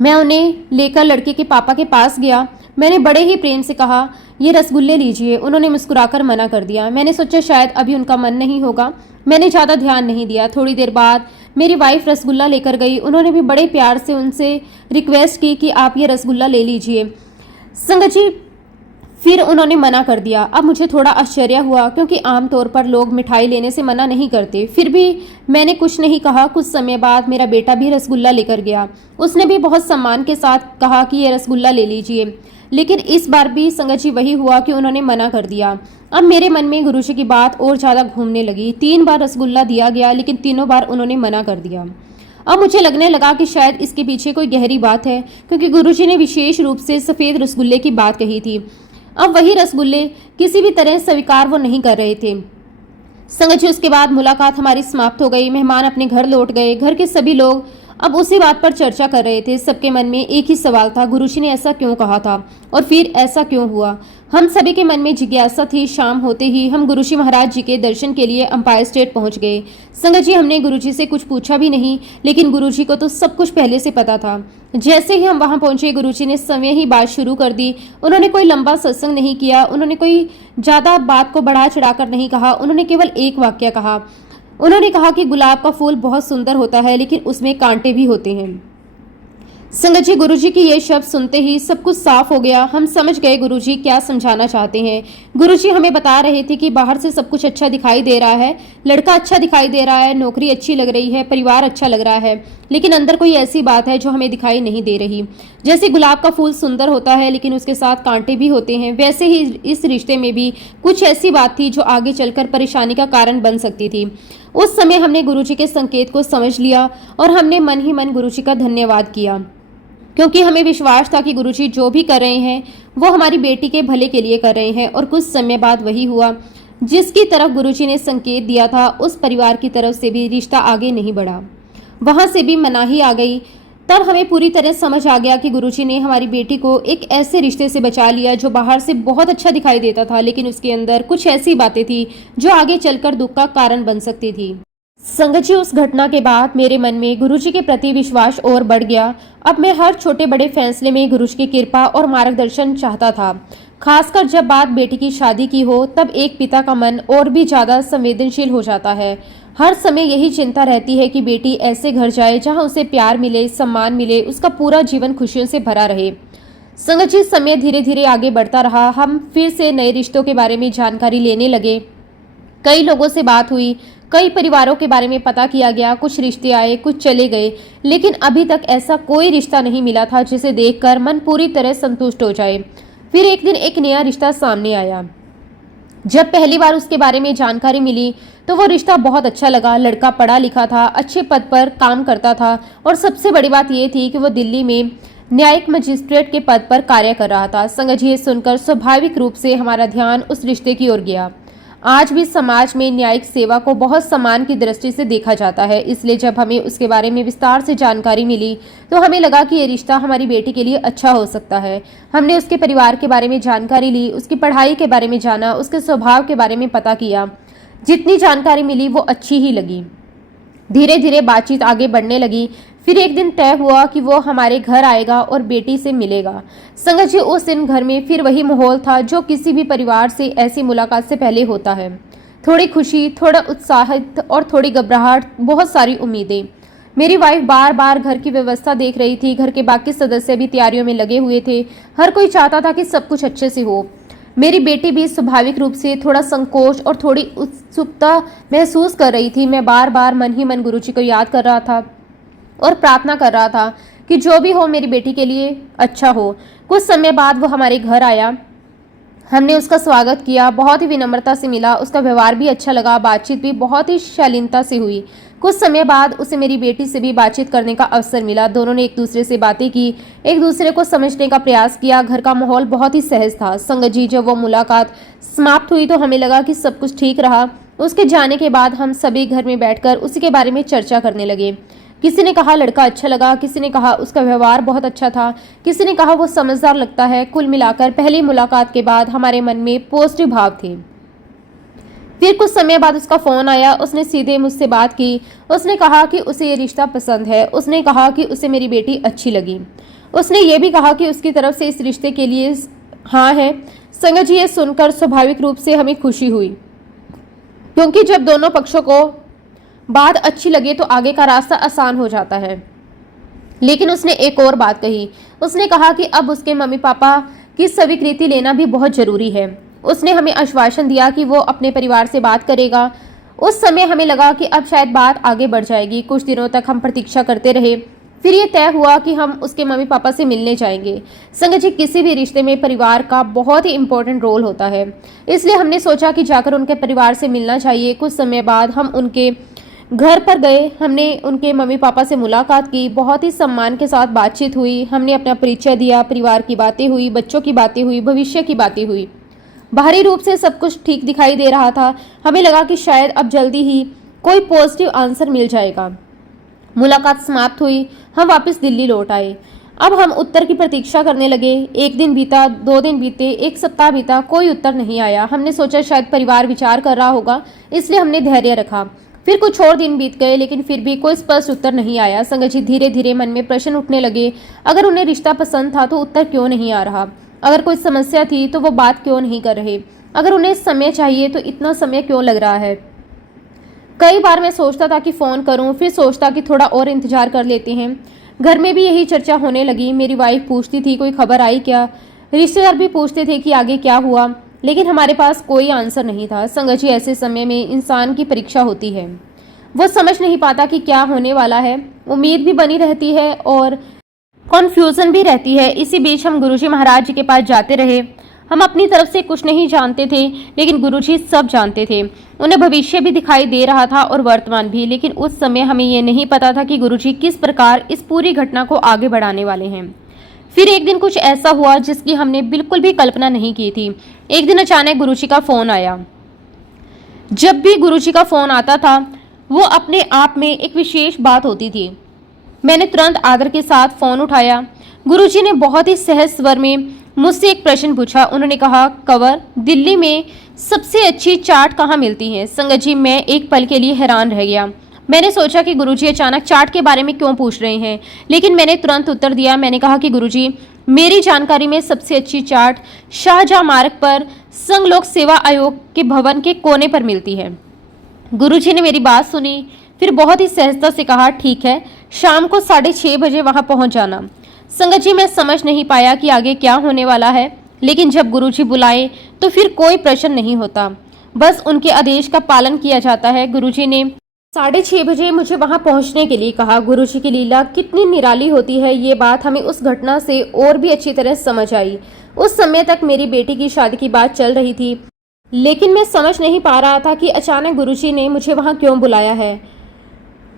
मैं उन्हें लेकर लड़के के पापा के पास गया। मैंने बड़े ही प्रेम से कहा, ये रसगुल्ले लीजिए। उन्होंने मुस्कुराकर मना कर दिया। मैंने सोचा शायद अभी उनका मन नहीं होगा। मैंने ज़्यादा ध्यान नहीं दिया। थोड़ी देर बाद मेरी वाइफ रसगुल्ला लेकर गई। उन्होंने भी बड़े प्यार से उनसे रिक्वेस्ट की कि आप ये रसगुल्ला ले लीजिए। संगत जी, फिर उन्होंने मना कर दिया। अब मुझे थोड़ा आश्चर्य हुआ क्योंकि आमतौर पर लोग मिठाई लेने से मना नहीं करते। फिर भी मैंने कुछ नहीं कहा। कुछ समय बाद मेरा बेटा भी रसगुल्ला लेकर गया। उसने भी बहुत सम्मान के साथ कहा कि ये रसगुल्ला ले लीजिए। लेकिन इस बार भी संगत जी वही हुआ कि उन्होंने मना कर दिया। अब मेरे मन में गुरुजी की बात और ज़्यादा घूमने लगी। 3 बार रसगुल्ला दिया गया लेकिन तीनों बार उन्होंने मना कर दिया। अब मुझे लगने लगा कि शायद इसके पीछे कोई गहरी बात है, क्योंकि गुरुजी ने विशेष रूप से सफ़ेद रसगुल्ले की बात कही थी। अब वही रसगुल्ले किसी भी तरह स्वीकार वो नहीं कर रहे थे। संगत जी, उसके बाद मुलाकात हमारी समाप्त हो गई। मेहमान अपने घर लौट गए। घर के सभी लोग अब उसी बात पर चर्चा कर रहे थे। सबके मन में एक ही सवाल था, गुरुजी ने ऐसा क्यों कहा था और फिर ऐसा क्यों हुआ। हम सभी के मन में जिज्ञासा थी। शाम होते ही हम गुरुजी महाराज जी के दर्शन के लिए अंपायर स्टेट पहुंच गए। संगत जी, हमने गुरुजी से कुछ पूछा भी नहीं, लेकिन गुरुजी को तो सब कुछ पहले से पता था। जैसे ही हम वहां पहुंचे, गुरुजी ने समय ही बात शुरू कर दी। उन्होंने कोई लंबा सत्संग नहीं किया, उन्होंने कोई ज्यादा बात को बढ़ा चढ़ाकर नहीं कहा। उन्होंने केवल एक वाक्य कहा। उन्होंने कहा कि गुलाब का फूल बहुत सुंदर होता है, लेकिन उसमें कांटे भी होते हैं। संगत जी, गुरुजी की ये शब्द सुनते ही सब कुछ साफ हो गया। हम समझ गए गुरुजी क्या समझाना चाहते हैं। गुरुजी हमें बता रहे थे कि बाहर से सब कुछ अच्छा दिखाई दे रहा है, लड़का अच्छा दिखाई दे रहा है, नौकरी अच्छी लग रही है, परिवार अच्छा लग रहा है, लेकिन अंदर कोई ऐसी बात है जो हमें दिखाई नहीं दे रही। जैसे गुलाब का फूल सुंदर होता है, लेकिन उसके साथ कांटे भी होते हैं, वैसे ही इस रिश्ते में भी कुछ ऐसी बात थी जो आगे चलकर परेशानी का कारण बन सकती थी। उस समय हमने गुरुजी के संकेत को समझ लिया और हमने मन ही मन गुरुजी का धन्यवाद किया, क्योंकि हमें विश्वास था कि गुरुजी जो भी कर रहे हैं वो हमारी बेटी के भले के लिए कर रहे हैं। और कुछ समय बाद वही हुआ जिसकी तरफ गुरुजी ने संकेत दिया था। उस परिवार की तरफ से भी रिश्ता आगे नहीं बढ़ा, वहां से भी मनाही आ गई। तब हमें पूरी तरह समझ आ गया कि गुरुजी ने हमारी बेटी को एक ऐसे रिश्ते से बचा लिया जो बाहर से बहुत अच्छा दिखाई देता था, लेकिन उसके अंदर कुछ ऐसी बातें थी जो आगे चलकर दुख का कारण बन सकती थी। संगत जी, उस घटना के बाद मेरे मन में गुरुजी के प्रति विश्वास और बढ़ गया। अब मैं हर छोटे बड़े फैसले में गुरुजी की कृपा और मार्गदर्शन चाहता था। खासकर जब बात बेटी की शादी की हो, तब एक पिता का मन और भी ज्यादा संवेदनशील हो जाता है। हर समय यही चिंता रहती है कि बेटी ऐसे घर जाए जहां उसे प्यार मिले, सम्मान मिले, उसका पूरा जीवन खुशियों से भरा रहे। संगत जी, समय धीरे धीरे आगे बढ़ता रहा। हम फिर से नए रिश्तों के बारे में जानकारी लेने लगे। कई लोगों से बात हुई, कई परिवारों के बारे में पता किया गया। कुछ रिश्ते आए, कुछ चले गए, लेकिन अभी तक ऐसा कोई रिश्ता नहीं मिला था जिसे देखकर मन पूरी तरह संतुष्ट हो जाए। फिर एक दिन एक नया रिश्ता सामने आया। जब पहली बार उसके बारे में जानकारी मिली तो वो रिश्ता बहुत अच्छा लगा। लड़का पढ़ा लिखा था, अच्छे पद पर काम करता था और सबसे बड़ी बात यह थी कि वो दिल्ली में न्यायिक मजिस्ट्रेट के पद पर कार्य कर रहा था। संगत जी, ये सुनकर स्वाभाविक रूप से हमारा ध्यान उस रिश्ते की ओर गया। आज भी समाज में न्यायिक सेवा को बहुत सम्मान की दृष्टि से देखा जाता है, इसलिए जब हमें उसके बारे में विस्तार से जानकारी मिली तो हमें लगा कि ये रिश्ता हमारी बेटी के लिए अच्छा हो सकता है। हमने उसके परिवार के बारे में जानकारी ली, उसकी पढ़ाई के बारे में जाना, उसके स्वभाव के बारे में पता किया। जितनी जानकारी मिली वो अच्छी ही लगी। धीरे धीरे बातचीत आगे बढ़ने लगी। फिर एक दिन तय हुआ कि वो हमारे घर आएगा और बेटी से मिलेगा। संगत जी, उस दिन घर में फिर वही माहौल था जो किसी भी परिवार से ऐसी मुलाकात से पहले होता है। थोड़ी खुशी, थोड़ा उत्साहित और थोड़ी घबराहट, बहुत सारी उम्मीदें। मेरी वाइफ बार बार घर की व्यवस्था देख रही थी। घर के बाकी सदस्य भी तैयारियों में लगे हुए थे। हर कोई चाहता था कि सब कुछ अच्छे से हो। मेरी बेटी भी स्वाभाविक रूप से थोड़ा संकोच और थोड़ी उत्सुकता महसूस कर रही थी। मैं बार बार मन ही मन गुरुजी को याद कर रहा था और प्रार्थना कर रहा था कि जो भी हो मेरी बेटी के लिए अच्छा हो। कुछ समय बाद वो हमारे घर आया। हमने उसका स्वागत किया, बहुत ही विनम्रता से मिला। उसका व्यवहार भी अच्छा लगा, बातचीत भी बहुत ही शालीनता से हुई। कुछ समय बाद उसे मेरी बेटी से भी बातचीत करने का अवसर मिला। दोनों ने एक दूसरे से बातें की, एक दूसरे को समझने का प्रयास किया। घर का माहौल बहुत ही सहज था। संगत जी, जब वो मुलाकात समाप्त हुई तो हमें लगा कि सब कुछ ठीक रहा। उसके जाने के बाद हम सभी घर में बैठकर उसी के बारे में चर्चा करने लगे। किसी ने कहा लड़का अच्छा लगा, किसी ने कहा उसका व्यवहार बहुत अच्छा था, किसी ने कहा वो समझदार लगता है। कुल मिलाकर पहली मुलाकात के बाद हमारे मन में पॉजिटिव भाव थे। फिर कुछ समय बाद उसका फोन आया। उसने सीधे मुझसे बात की। उसने कहा कि उसे ये रिश्ता पसंद है। उसने कहा कि उसे मेरी बेटी अच्छी लगी। उसने ये भी कहा कि उसकी तरफ से इस रिश्ते के लिए हाँ है। संगत जी, ये सुनकर स्वाभाविक रूप से हमें खुशी हुई, क्योंकि जब दोनों पक्षों को बात अच्छी लगे तो आगे का रास्ता आसान हो जाता है। लेकिन उसने एक और बात कही। उसने कहा कि अब उसके मम्मी पापा की स्वीकृति लेना भी बहुत जरूरी है। उसने हमें आश्वासन दिया कि वो अपने परिवार से बात करेगा। उस समय हमें लगा कि अब शायद बात आगे बढ़ जाएगी। कुछ दिनों तक हम प्रतीक्षा करते रहे। फिर ये तय हुआ कि हम उसके मम्मी पापा से मिलने जाएंगे। संगत जी, किसी भी रिश्ते में परिवार का बहुत ही इम्पोर्टेंट रोल होता है, इसलिए हमने सोचा कि जाकर उनके परिवार से मिलना चाहिए। कुछ समय बाद हम उनके घर पर गए, हमने उनके मम्मी पापा से मुलाकात की, बहुत ही सम्मान के साथ बातचीत हुई, हमने अपना परिचय दिया, परिवार की बातें हुई, बच्चों की बातें हुई, भविष्य की बातें हुई। बाहरी रूप से सब कुछ ठीक दिखाई दे रहा था। हमें लगा कि शायद अब जल्दी ही कोई पॉजिटिव आंसर मिल जाएगा। मुलाकात समाप्त हुई, हम वापस दिल्ली लौट आए। अब हम उत्तर की प्रतीक्षा करने लगे। एक दिन बीता, 2 दिन बीते, एक सप्ताह बीता, कोई उत्तर नहीं आया। हमने सोचा शायद परिवार विचार कर रहा होगा, इसलिए हमने धैर्य रखा। फिर कुछ और दिन बीत गए, लेकिन फिर भी कोई स्पष्ट उत्तर नहीं आया। संगत जी, धीरे धीरे मन में प्रश्न उठने लगे। अगर उन्हें रिश्ता पसंद था तो उत्तर क्यों नहीं आ रहा? अगर कोई समस्या थी तो वो बात क्यों नहीं कर रहे? अगर उन्हें समय चाहिए तो इतना समय क्यों लग रहा है? कई बार मैं सोचता था कि फ़ोन करूं, फिर सोचता कि थोड़ा और इंतजार कर लेते हैं। घर में भी यही चर्चा होने लगी। मेरी वाइफ पूछती थी कोई खबर आई क्या, रिश्तेदार भी पूछते थे कि आगे क्या हुआ, लेकिन हमारे पास कोई आंसर नहीं था। संगत जी, ऐसे समय में इंसान की परीक्षा होती है। वो समझ नहीं पाता कि क्या होने वाला है। उम्मीद भी बनी रहती है और कॉन्फ्यूजन भी रहती है। इसी बीच हम गुरुजी महाराज जी के पास जाते रहे। हम अपनी तरफ से कुछ नहीं जानते थे, लेकिन गुरुजी सब जानते थे। उन्हें भविष्य भी दिखाई दे रहा था और वर्तमान भी, लेकिन उस समय हमें ये नहीं पता था कि गुरुजी किस प्रकार इस पूरी घटना को आगे बढ़ाने वाले हैं। फिर एक दिन कुछ ऐसा हुआ जिसकी हमने बिल्कुल भी कल्पना नहीं की थी। एक दिन अचानक गुरुजी का फोन आया। जब भी गुरुजी का फोन आता था, वो अपने आप में एक विशेष बात होती थी। मैंने तुरंत आदर के साथ फोन उठाया। गुरुजी ने बहुत ही सहज स्वर में मुझसे एक प्रश्न पूछा। उन्होंने कहा, कंवर, दिल्ली में सबसे अच्छी चाट कहाँ मिलती है? संगत जी, मैं एक पल के लिए हैरान रह गया। मैंने सोचा कि गुरुजी अचानक चाट के बारे में क्यों पूछ रहे हैं, लेकिन मैंने तुरंत उत्तर दिया। मैंने कहा कि गुरुजी, मेरी जानकारी में सबसे अच्छी चाट शाहजहां मार्ग पर संघ लोक सेवा आयोग के भवन के कोने पर मिलती है। गुरुजी ने मेरी बात सुनी, फिर बहुत ही सहजता से कहा, ठीक है, शाम को 6:30 बजे वहां पहुंच जाना। संगत जी, मैं समझ नहीं पाया कि आगे क्या होने वाला है, लेकिन जब गुरुजी बुलाए तो फिर कोई प्रश्न नहीं होता, बस उनके आदेश का पालन किया जाता है। गुरुजी ने 6:30 बजे मुझे वहां पहुंचने के लिए कहा। गुरुजी की लीला कितनी निराली होती है, ये बात हमें उस घटना से और भी अच्छी तरह समझ आई। उस समय तक मेरी बेटी की शादी की बात चल रही थी, लेकिन मैं समझ नहीं पा रहा था कि अचानक गुरुजी ने मुझे वहां क्यों बुलाया है।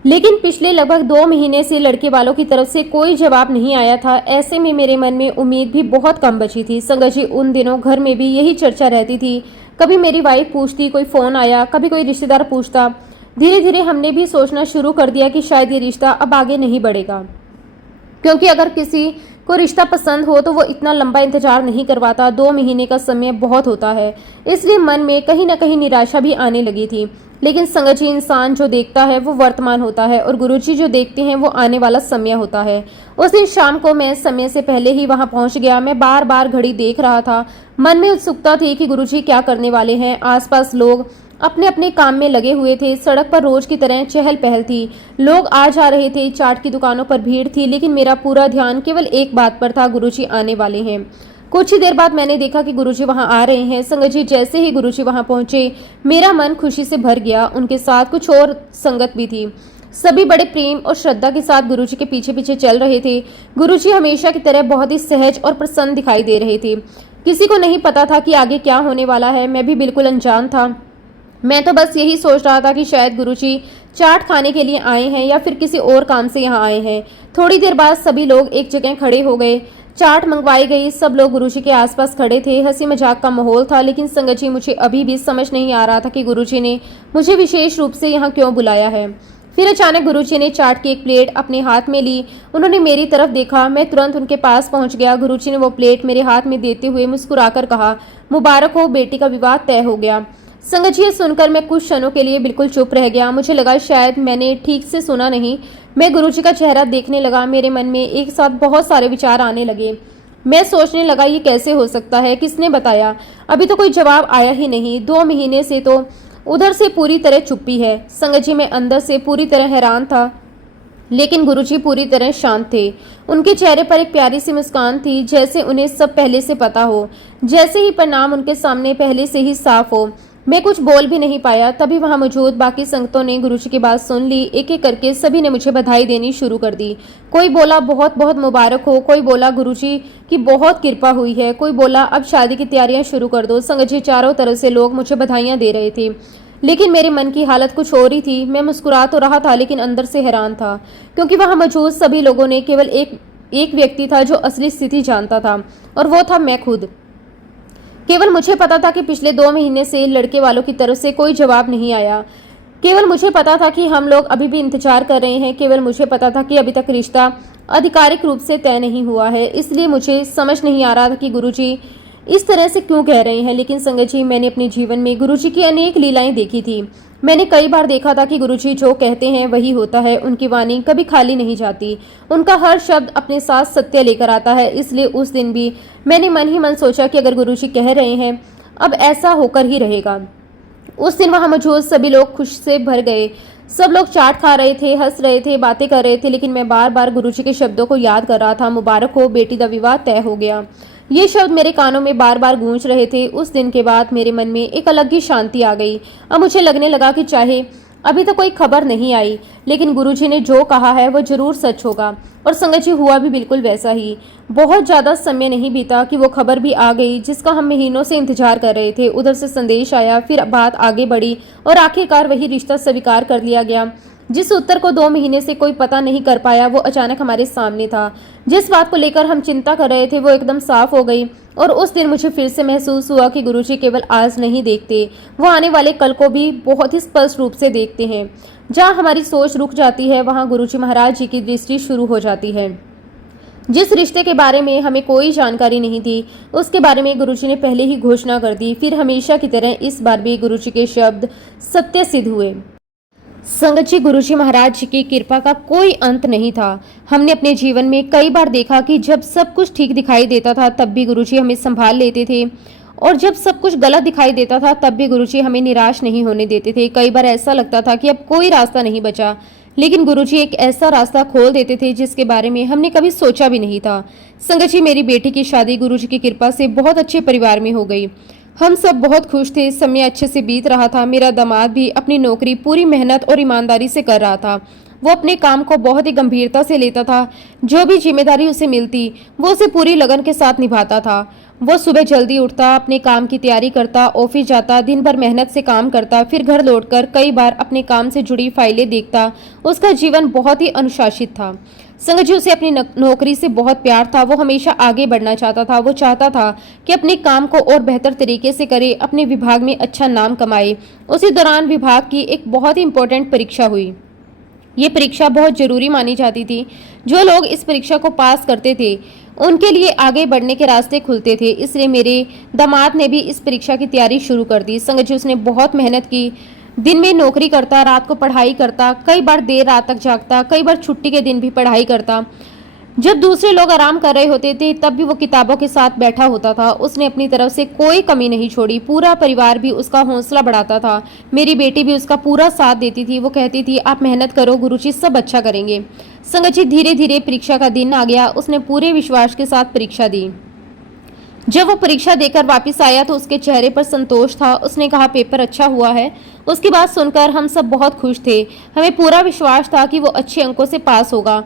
लेकिन पिछले लगभग 2 महीने से लड़के वालों की तरफ से कोई जवाब नहीं आया था। ऐसे में मेरे मन में उम्मीद भी बहुत कम बची थी। संगत जी, उन दिनों घर में भी यही चर्चा रहती थी। कभी मेरी वाइफ पूछती कोई फ़ोन आया, कभी कोई रिश्तेदार पूछता। धीरे धीरे हमने भी सोचना शुरू कर दिया कि शायद ये रिश्ता अब आगे नहीं बढ़ेगा, क्योंकि अगर किसी को रिश्ता पसंद हो तो वो इतना लंबा इंतजार नहीं करवाता। 2 महीने का समय बहुत होता है। इसलिए मन में कहीं ना कहीं निराशा भी आने लगी थी। लेकिन संगत जी, इंसान जो देखता है वो वर्तमान होता है और गुरुजी जो देखते हैं वो आने वाला समय होता है। उस दिन शाम को मैं समय से पहले ही वहां पहुंच गया। मैं बार बार घड़ी देख रहा था। मन में उत्सुकता थी कि गुरुजी क्या करने वाले हैं। आसपास लोग अपने अपने काम में लगे हुए थे। सड़क पर रोज की तरह चहल पहल थी, लोग आ जा रहे थे। चाट की दुकानों पर भीड़ थी, लेकिन मेरा पूरा ध्यान केवल एक बात पर था, गुरुजी आने वाले हैं। कुछ ही देर बाद मैंने देखा कि गुरुजी वहां आ रहे हैं। संगत जी, जैसे ही गुरुजी वहां पहुंचे, मेरा मन खुशी से भर गया। उनके साथ कुछ और संगत भी थी। सभी बड़े प्रेम और श्रद्धा के साथ गुरुजी के पीछे पीछे चल रहे थे। गुरुजी हमेशा की तरह बहुत ही सहज और प्रसन्न दिखाई दे रहे थे। किसी को नहीं पता था कि आगे क्या होने वाला है। मैं भी बिल्कुल अनजान था। मैं तो बस यही सोच रहा था कि शायद गुरुजी चाट खाने के लिए आए हैं या फिर किसी और काम से यहाँ आए हैं। थोड़ी देर बाद सभी लोग एक जगह खड़े हो गए। चाट मंगवाई गई। सब लोग गुरुजी के आसपास खड़े थे। हंसी मजाक का माहौल था। लेकिन संगत जी, मुझे अभी भी समझ नहीं आ रहा था कि गुरुजी ने मुझे विशेष रूप से यहाँ क्यों बुलाया है। फिर अचानक गुरुजी ने चाट की एक प्लेट अपने हाथ में ली। उन्होंने मेरी तरफ देखा। मैं तुरंत उनके पास पहुंच गया। गुरुजी ने वो प्लेट मेरे हाथ में देते हुए मुस्कुराकर कहा, मुबारक हो, बेटी का विवाह तय हो गया। संगत जी, ये सुनकर मैं कुछ क्षणों के लिए बिल्कुल चुप रह गया। मुझे लगा शायद मैंने ठीक से सुना नहीं। मैं गुरुजी का चेहरा देखने लगा। मेरे मन में एक साथ बहुत सारे विचार आने लगे। मैं सोचने लगा, ये कैसे हो सकता है, किसने बताया? अभी तो कोई जवाब आया ही नहीं। 2 महीने से तो उधर से पूरी तरह चुप्पी है। संगत जी, मैं अंदर से पूरी तरह हैरान था, लेकिन गुरुजी पूरी तरह शांत थे। उनके चेहरे पर एक प्यारी सी मुस्कान थी, जैसे उन्हें सब पहले से पता हो, जैसे ही परिणाम उनके सामने पहले से ही साफ हो। मैं कुछ बोल भी नहीं पाया। तभी वहां मौजूद बाकी संगतों ने गुरुजी की बात सुन ली। एक एक करके सभी ने मुझे बधाई देनी शुरू कर दी। कोई बोला बहुत बहुत मुबारक हो, कोई बोला गुरुजी की बहुत कृपा हुई है, कोई बोला अब शादी की तैयारियां शुरू कर दो। संगत जी, चारों तरफ से लोग मुझे बधाइयां दे रहे थे। लेकिन मेरे मन की हालत कुछ और ही थी। मैं मुस्कुरा तो रहा था लेकिन अंदर से हैरान था, क्योंकि वहां मौजूद सभी लोगों ने केवल एक व्यक्ति था जो असली स्थिति जानता था, और वो था मैं खुद। केवल मुझे पता था कि पिछले 2 महीने से लड़के वालों की तरफ से कोई जवाब नहीं आया। केवल मुझे पता था कि हम लोग अभी भी इंतजार कर रहे हैं। केवल मुझे पता था कि अभी तक रिश्ता आधिकारिक रूप से तय नहीं हुआ है। इसलिए मुझे समझ नहीं आ रहा था कि गुरुजी इस तरह से क्यों कह रहे हैं। लेकिन संगत जी, मैंने अपने जीवन में गुरुजी की अनेक लीलाएं देखी थी। मैंने कई बार देखा था कि गुरुजी जो कहते हैं वही होता है। उनकी वाणी कभी खाली नहीं जाती। उनका हर शब्द अपने साथ सत्य लेकर आता है। इसलिए उस दिन भी मैंने मन ही मन सोचा कि अगर गुरुजी कह रहे हैं, अब ऐसा होकर ही रहेगा। उस दिन वहां मौजूद सभी लोग खुश से भर गए। सब लोग चाट खा रहे थे, हंस रहे थे, बातें कर रहे थे, लेकिन मैं बार बार गुरुजी के शब्दों को याद कर रहा था। मुबारक हो, बेटी का विवाह तय हो गया। ये शब्द मेरे कानों में बार बार गूंज रहे थे। उस दिन के बाद मेरे मन में एक अलग ही शांति आ गई। अब मुझे लगने लगा कि चाहे अभी तक कोई खबर नहीं आई, लेकिन गुरुजी ने जो कहा है वो जरूर सच होगा। और संगत जी, हुआ भी बिल्कुल वैसा ही। बहुत ज्यादा समय नहीं बीता कि वो खबर भी आ गई जिसका हम महीनों से इंतजार कर रहे थे। उधर से संदेश आया, फिर बात आगे बढ़ी और आखिरकार वही रिश्ता स्वीकार कर लिया गया। जिस उत्तर को 2 महीने से कोई पता नहीं कर पाया, वो अचानक हमारे सामने था। जिस बात को लेकर हम चिंता कर रहे थे वो एकदम साफ हो गई। और उस दिन मुझे फिर से महसूस हुआ कि गुरुजी केवल आज नहीं देखते, वो आने वाले कल को भी बहुत ही स्पष्ट रूप से देखते हैं। जहाँ हमारी सोच रुक जाती है, वहाँ गुरुजी महाराज जी की दृष्टि शुरू हो जाती है। जिस रिश्ते के बारे में हमें कोई जानकारी नहीं थी, उसके बारे में गुरुजी ने पहले ही घोषणा कर दी। फिर हमेशा की तरह इस बार भी गुरुजी के शब्द सत्य सिद्ध हुए। संगत जी, गुरुजी महाराज जी की कृपा का कोई अंत नहीं था। हमने अपने जीवन में कई बार देखा कि जब सब कुछ ठीक दिखाई देता था तब भी गुरुजी हमें संभाल लेते थे, और जब सब कुछ गलत दिखाई देता था तब भी गुरुजी हमें निराश नहीं होने देते थे। कई बार ऐसा लगता था कि अब कोई रास्ता नहीं बचा, लेकिन गुरुजी एक ऐसा रास्ता खोल देते थे जिसके बारे में हमने कभी सोचा भी नहीं था। संगत जी, मेरी बेटी की शादी गुरुजी की कृपा से बहुत अच्छे परिवार में हो गई। हम सब बहुत खुश थे। समय अच्छे से बीत रहा था। मेरा दामाद भी अपनी नौकरी पूरी मेहनत और ईमानदारी से कर रहा था। वो अपने काम को बहुत ही गंभीरता से लेता था। जो भी जिम्मेदारी उसे मिलती वो उसे पूरी लगन के साथ निभाता था। वो सुबह जल्दी उठता, अपने काम की तैयारी करता, ऑफिस जाता, दिन भर मेहनत से काम करता, फिर घर लौटकर कई बार अपने काम से जुड़ी फाइलें देखता। उसका जीवन बहुत ही अनुशासित था। संगत जी, उसे अपनी नौकरी से बहुत प्यार था। वो हमेशा आगे बढ़ना चाहता था। वो चाहता था कि अपने काम को और बेहतर तरीके से करे, अपने विभाग में अच्छा नाम कमाए। उसी दौरान विभाग की एक बहुत ही इम्पोर्टेंट परीक्षा हुई। ये परीक्षा बहुत जरूरी मानी जाती थी। जो लोग इस परीक्षा को पास करते थे उनके लिए आगे बढ़ने के रास्ते खुलते थे। इसलिए मेरे दामाद ने भी इस परीक्षा की तैयारी शुरू कर दी। संगत जी, उसने बहुत मेहनत की। दिन में नौकरी करता, रात को पढ़ाई करता, कई बार देर रात तक जागता, कई बार छुट्टी के दिन भी पढ़ाई करता। जब दूसरे लोग आराम कर रहे होते थे तब भी वो किताबों के साथ बैठा होता था। उसने अपनी तरफ से कोई कमी नहीं छोड़ी। पूरा परिवार भी उसका हौसला बढ़ाता था। मेरी बेटी भी उसका पूरा साथ देती थी। वो कहती थी, आप मेहनत करो, गुरुजी सब अच्छा करेंगे। संगत जी, धीरे धीरे परीक्षा का दिन आ गया। उसने पूरे विश्वास के साथ परीक्षा दी। जब वो परीक्षा देकर वापस आया तो उसके चेहरे पर संतोष था। उसने कहा, पेपर अच्छा हुआ है। उसकी बात सुनकर हम सब बहुत खुश थे। हमें पूरा विश्वास था कि वो अच्छे अंकों से पास होगा।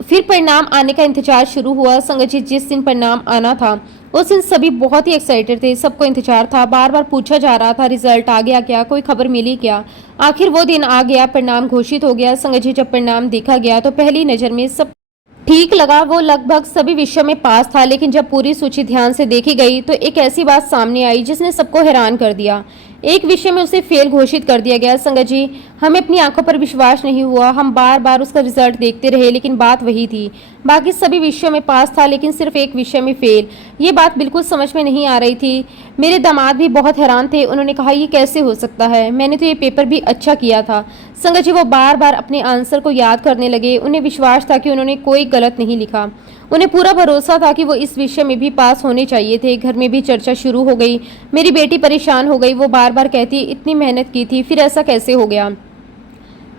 फिर परिणाम आने का इंतजार शुरू हुआ। संगत जी, जिस दिन परिणाम आना था उस दिन सभी बहुत ही एक्साइटेड थे। सबको इंतजार था। बार बार पूछा जा रहा था, रिजल्ट आ गया क्या, कोई खबर मिली क्या। आखिर वो दिन आ गया, परिणाम घोषित हो गया। संगत जी, जब परिणाम देखा गया तो पहली नजर में सब ठीक लगा। वो लगभग सभी विषयों में पास था। लेकिन जब पूरी सूची ध्यान से देखी गई तो एक ऐसी बात सामने आई जिसने सबको हैरान कर दिया। एक विषय में उसे फेल घोषित कर दिया गया। संगत जी, हमें अपनी आंखों पर विश्वास नहीं हुआ। हम बार बार उसका रिजल्ट देखते रहे, लेकिन बात वही थी। बाकी सभी विषयों में पास था, लेकिन सिर्फ एक विषय में फेल। ये बात बिल्कुल समझ में नहीं आ रही थी। मेरे दामाद भी बहुत हैरान थे। उन्होंने कहा, ये कैसे हो सकता है, मैंने तो ये पेपर भी अच्छा किया था। संगत जी, वो बार बार अपने आंसर को याद करने लगे। उन्हें विश्वास था कि उन्होंने कोई गलत नहीं लिखा। उन्हें पूरा भरोसा था कि वो इस विषय में भी पास होने चाहिए थे। घर में भी चर्चा शुरू हो गई। मेरी बेटी परेशान हो गई। वो बार बार कहती, इतनी मेहनत की थी, फिर ऐसा कैसे हो गया।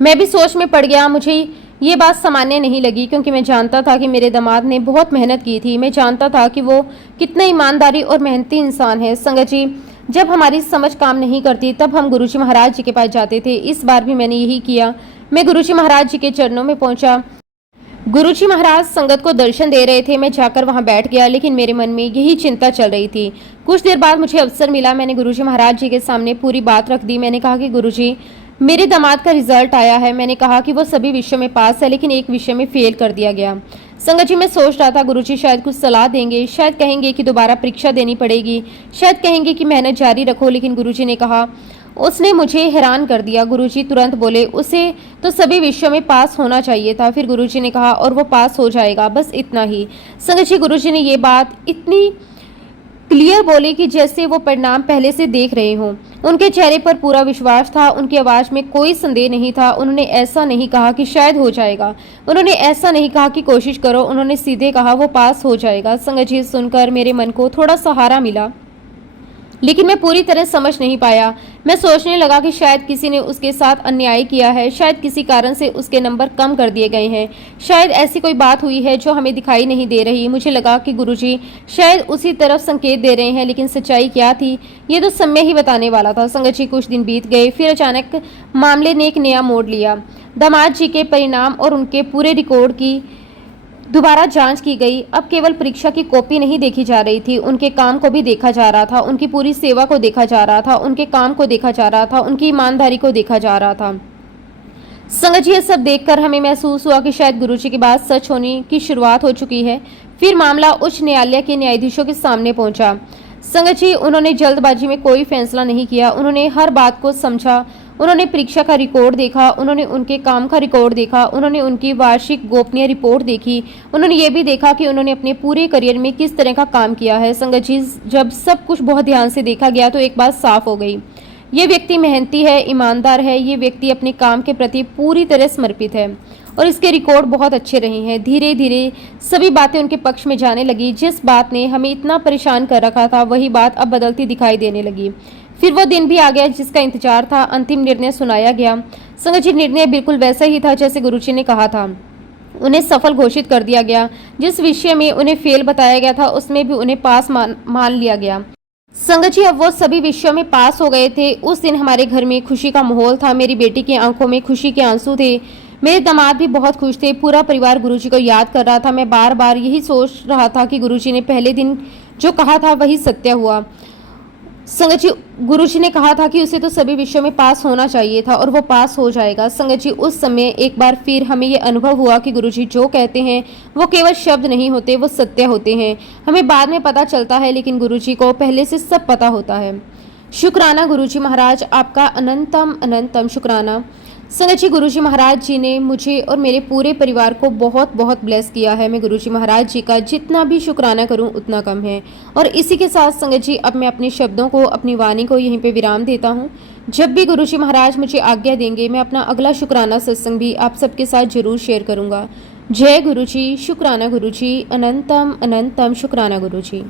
मैं भी सोच में पड़ गया। मुझे ये बात सामान्य नहीं लगी, क्योंकि मैं जानता था कि मेरे दामाद ने बहुत मेहनत की थी। मैं जानता था कि वो कितना ईमानदारी और मेहनती इंसान है। संगत जी, जब हमारी समझ काम नहीं करती तब हम गुरुजी महाराज जी के पास जाते थे। इस बार भी मैंने यही किया। मैं गुरुजी महाराज जी के चरणों में पहुंचा। गुरुजी महाराज संगत को दर्शन दे रहे थे। मैं जाकर वहां बैठ गया, लेकिन मेरे मन में यही चिंता चल रही थी। कुछ देर बाद मुझे अवसर मिला, मैंने गुरुजी महाराज जी के सामने पूरी बात रख दी। मैंने कहा कि गुरुजी, मेरे दामाद का रिजल्ट आया है। मैंने कहा कि वो सभी विषयों में पास है, लेकिन एक विषय में फेल कर दिया गया। संगत जी, मैं सोच रहा था गुरुजी शायद कुछ सलाह देंगे, शायद कहेंगे कि दोबारा परीक्षा देनी पड़ेगी, शायद कहेंगे कि मेहनत जारी रखो। लेकिन गुरुजी ने कहा, उसने मुझे हैरान कर दिया। गुरुजी तुरंत बोले, उसे तो सभी विषयों में पास होना चाहिए था। फिर गुरुजी ने कहा, और वो पास हो जाएगा, बस इतना ही। संगत जी, गुरुजी ने ये बात इतनी क्लियर बोली कि जैसे वो परिणाम पहले से देख रहे हों। उनके चेहरे पर पूरा विश्वास था, उनकी आवाज में कोई संदेह नहीं था। उन्होंने ऐसा नहीं कहा कि शायद हो जाएगा, उन्होंने ऐसा नहीं कहा कि कोशिश करो, उन्होंने सीधे कहा वो पास हो जाएगा। संगत जी, सुनकर मेरे मन को थोड़ा सहारा मिला, लेकिन मैं पूरी तरह समझ नहीं पाया। मैं सोचने लगा कि शायद किसी ने उसके साथ अन्याय किया है, शायद किसी कारण से उसके नंबर कम कर दिए गए हैं, शायद ऐसी कोई बात हुई है जो हमें दिखाई नहीं दे रही। मुझे लगा कि गुरुजी शायद उसी तरफ संकेत दे रहे हैं, लेकिन सच्चाई क्या थी ये तो समय ही बताने वाला था। संगत जी, कुछ दिन बीत गए, फिर अचानक मामले ने एक नया मोड़ लिया। दामाद जी के परिणाम और उनके पूरे रिकॉर्ड की दोबारा जांच की गई। अब केवल परीक्षा की कॉपी नहीं देखी जा रही थी, उनके काम को भी देखा जा रहा था, उनकी पूरी सेवा को देखा जा रहा था, उनके काम को देखा जा रहा था, उनकी ईमानदारी को देखा जा रहा था। संगत जी, ये सब देखकर हमें महसूस हुआ कि शायद गुरुजी की बात सच होने की शुरुआत हो चुकी है। फिर मामला उच्च न्यायालय के न्यायाधीशों के सामने पहुंचा। संगत जी, उन्होंने जल्दबाजी में कोई फैसला नहीं किया, उन्होंने हर बात को समझा। उन्होंने परीक्षा का रिकॉर्ड देखा, उन्होंने उनके काम का रिकॉर्ड देखा, उन्होंने उनकी वार्षिक गोपनीय रिपोर्ट देखी, उन्होंने ये भी देखा कि उन्होंने अपने पूरे करियर में किस तरह का काम किया है। संगत जी, जब सब कुछ बहुत ध्यान से देखा गया तो एक बात साफ हो गई, ये व्यक्ति मेहनती है, ईमानदार है, ये व्यक्ति अपने काम के प्रति पूरी तरह समर्पित है और इसके रिकॉर्ड बहुत अच्छे रहे हैं। धीरे धीरे सभी बातें उनके पक्ष में जाने लगी। जिस बात ने हमें इतना परेशान कर रखा था, वही बात अब बदलती दिखाई देने लगी। फिर वो दिन भी आ गया जिसका इंतजार था। अंतिम निर्णय सुनाया गया। संगत जी, निर्णय बिल्कुल वैसा ही था जैसे गुरुजी ने कहा था। उन्हें सफल घोषित कर दिया गया। जिस विषय में उन्हें फेल बताया गया था, उसमें भी उन्हें पास मान लिया गया। संगत जी, अब वो सभी विषयों में पास हो गए थे। उस दिन हमारे घर में खुशी का माहौल था। मेरी बेटी की आंखों में खुशी के आंसू थे। मेरे दामाद भी बहुत खुश थे। पूरा परिवार गुरुजी को याद कर रहा था। मैं बार बार यही सोच रहा था कि गुरुजी ने पहले दिन जो कहा था वही सत्य हुआ। संगत जी, गुरुजी ने कहा था कि उसे तो सभी विषयों में पास होना चाहिए था और वो पास हो जाएगा। संगत जी, उस समय एक बार फिर हमें ये अनुभव हुआ कि गुरुजी जो कहते हैं वो केवल शब्द नहीं होते, वो सत्य होते हैं। हमें बाद में पता चलता है, लेकिन गुरुजी को पहले से सब पता होता है। शुक्राना गुरुजी महाराज, आपका अनंतम अनंतम शुक्राना। संगत जी, गुरुजी महाराज जी ने मुझे और मेरे पूरे परिवार को बहुत बहुत ब्लेस किया है। मैं गुरुजी महाराज जी का जितना भी शुक्राना करूं उतना कम है। और इसी के साथ संगत जी, अब मैं अपने शब्दों को, अपनी वाणी को यहीं पे विराम देता हूं। जब भी गुरुजी महाराज मुझे आज्ञा देंगे, मैं अपना अगला शुक्राना सत्संग भी आप सबके साथ जरूर शेयर करूंगा। जय गुरुजी, शुक्राना गुरुजी, अनंतम अनंतम शुक्राना गुरुजी।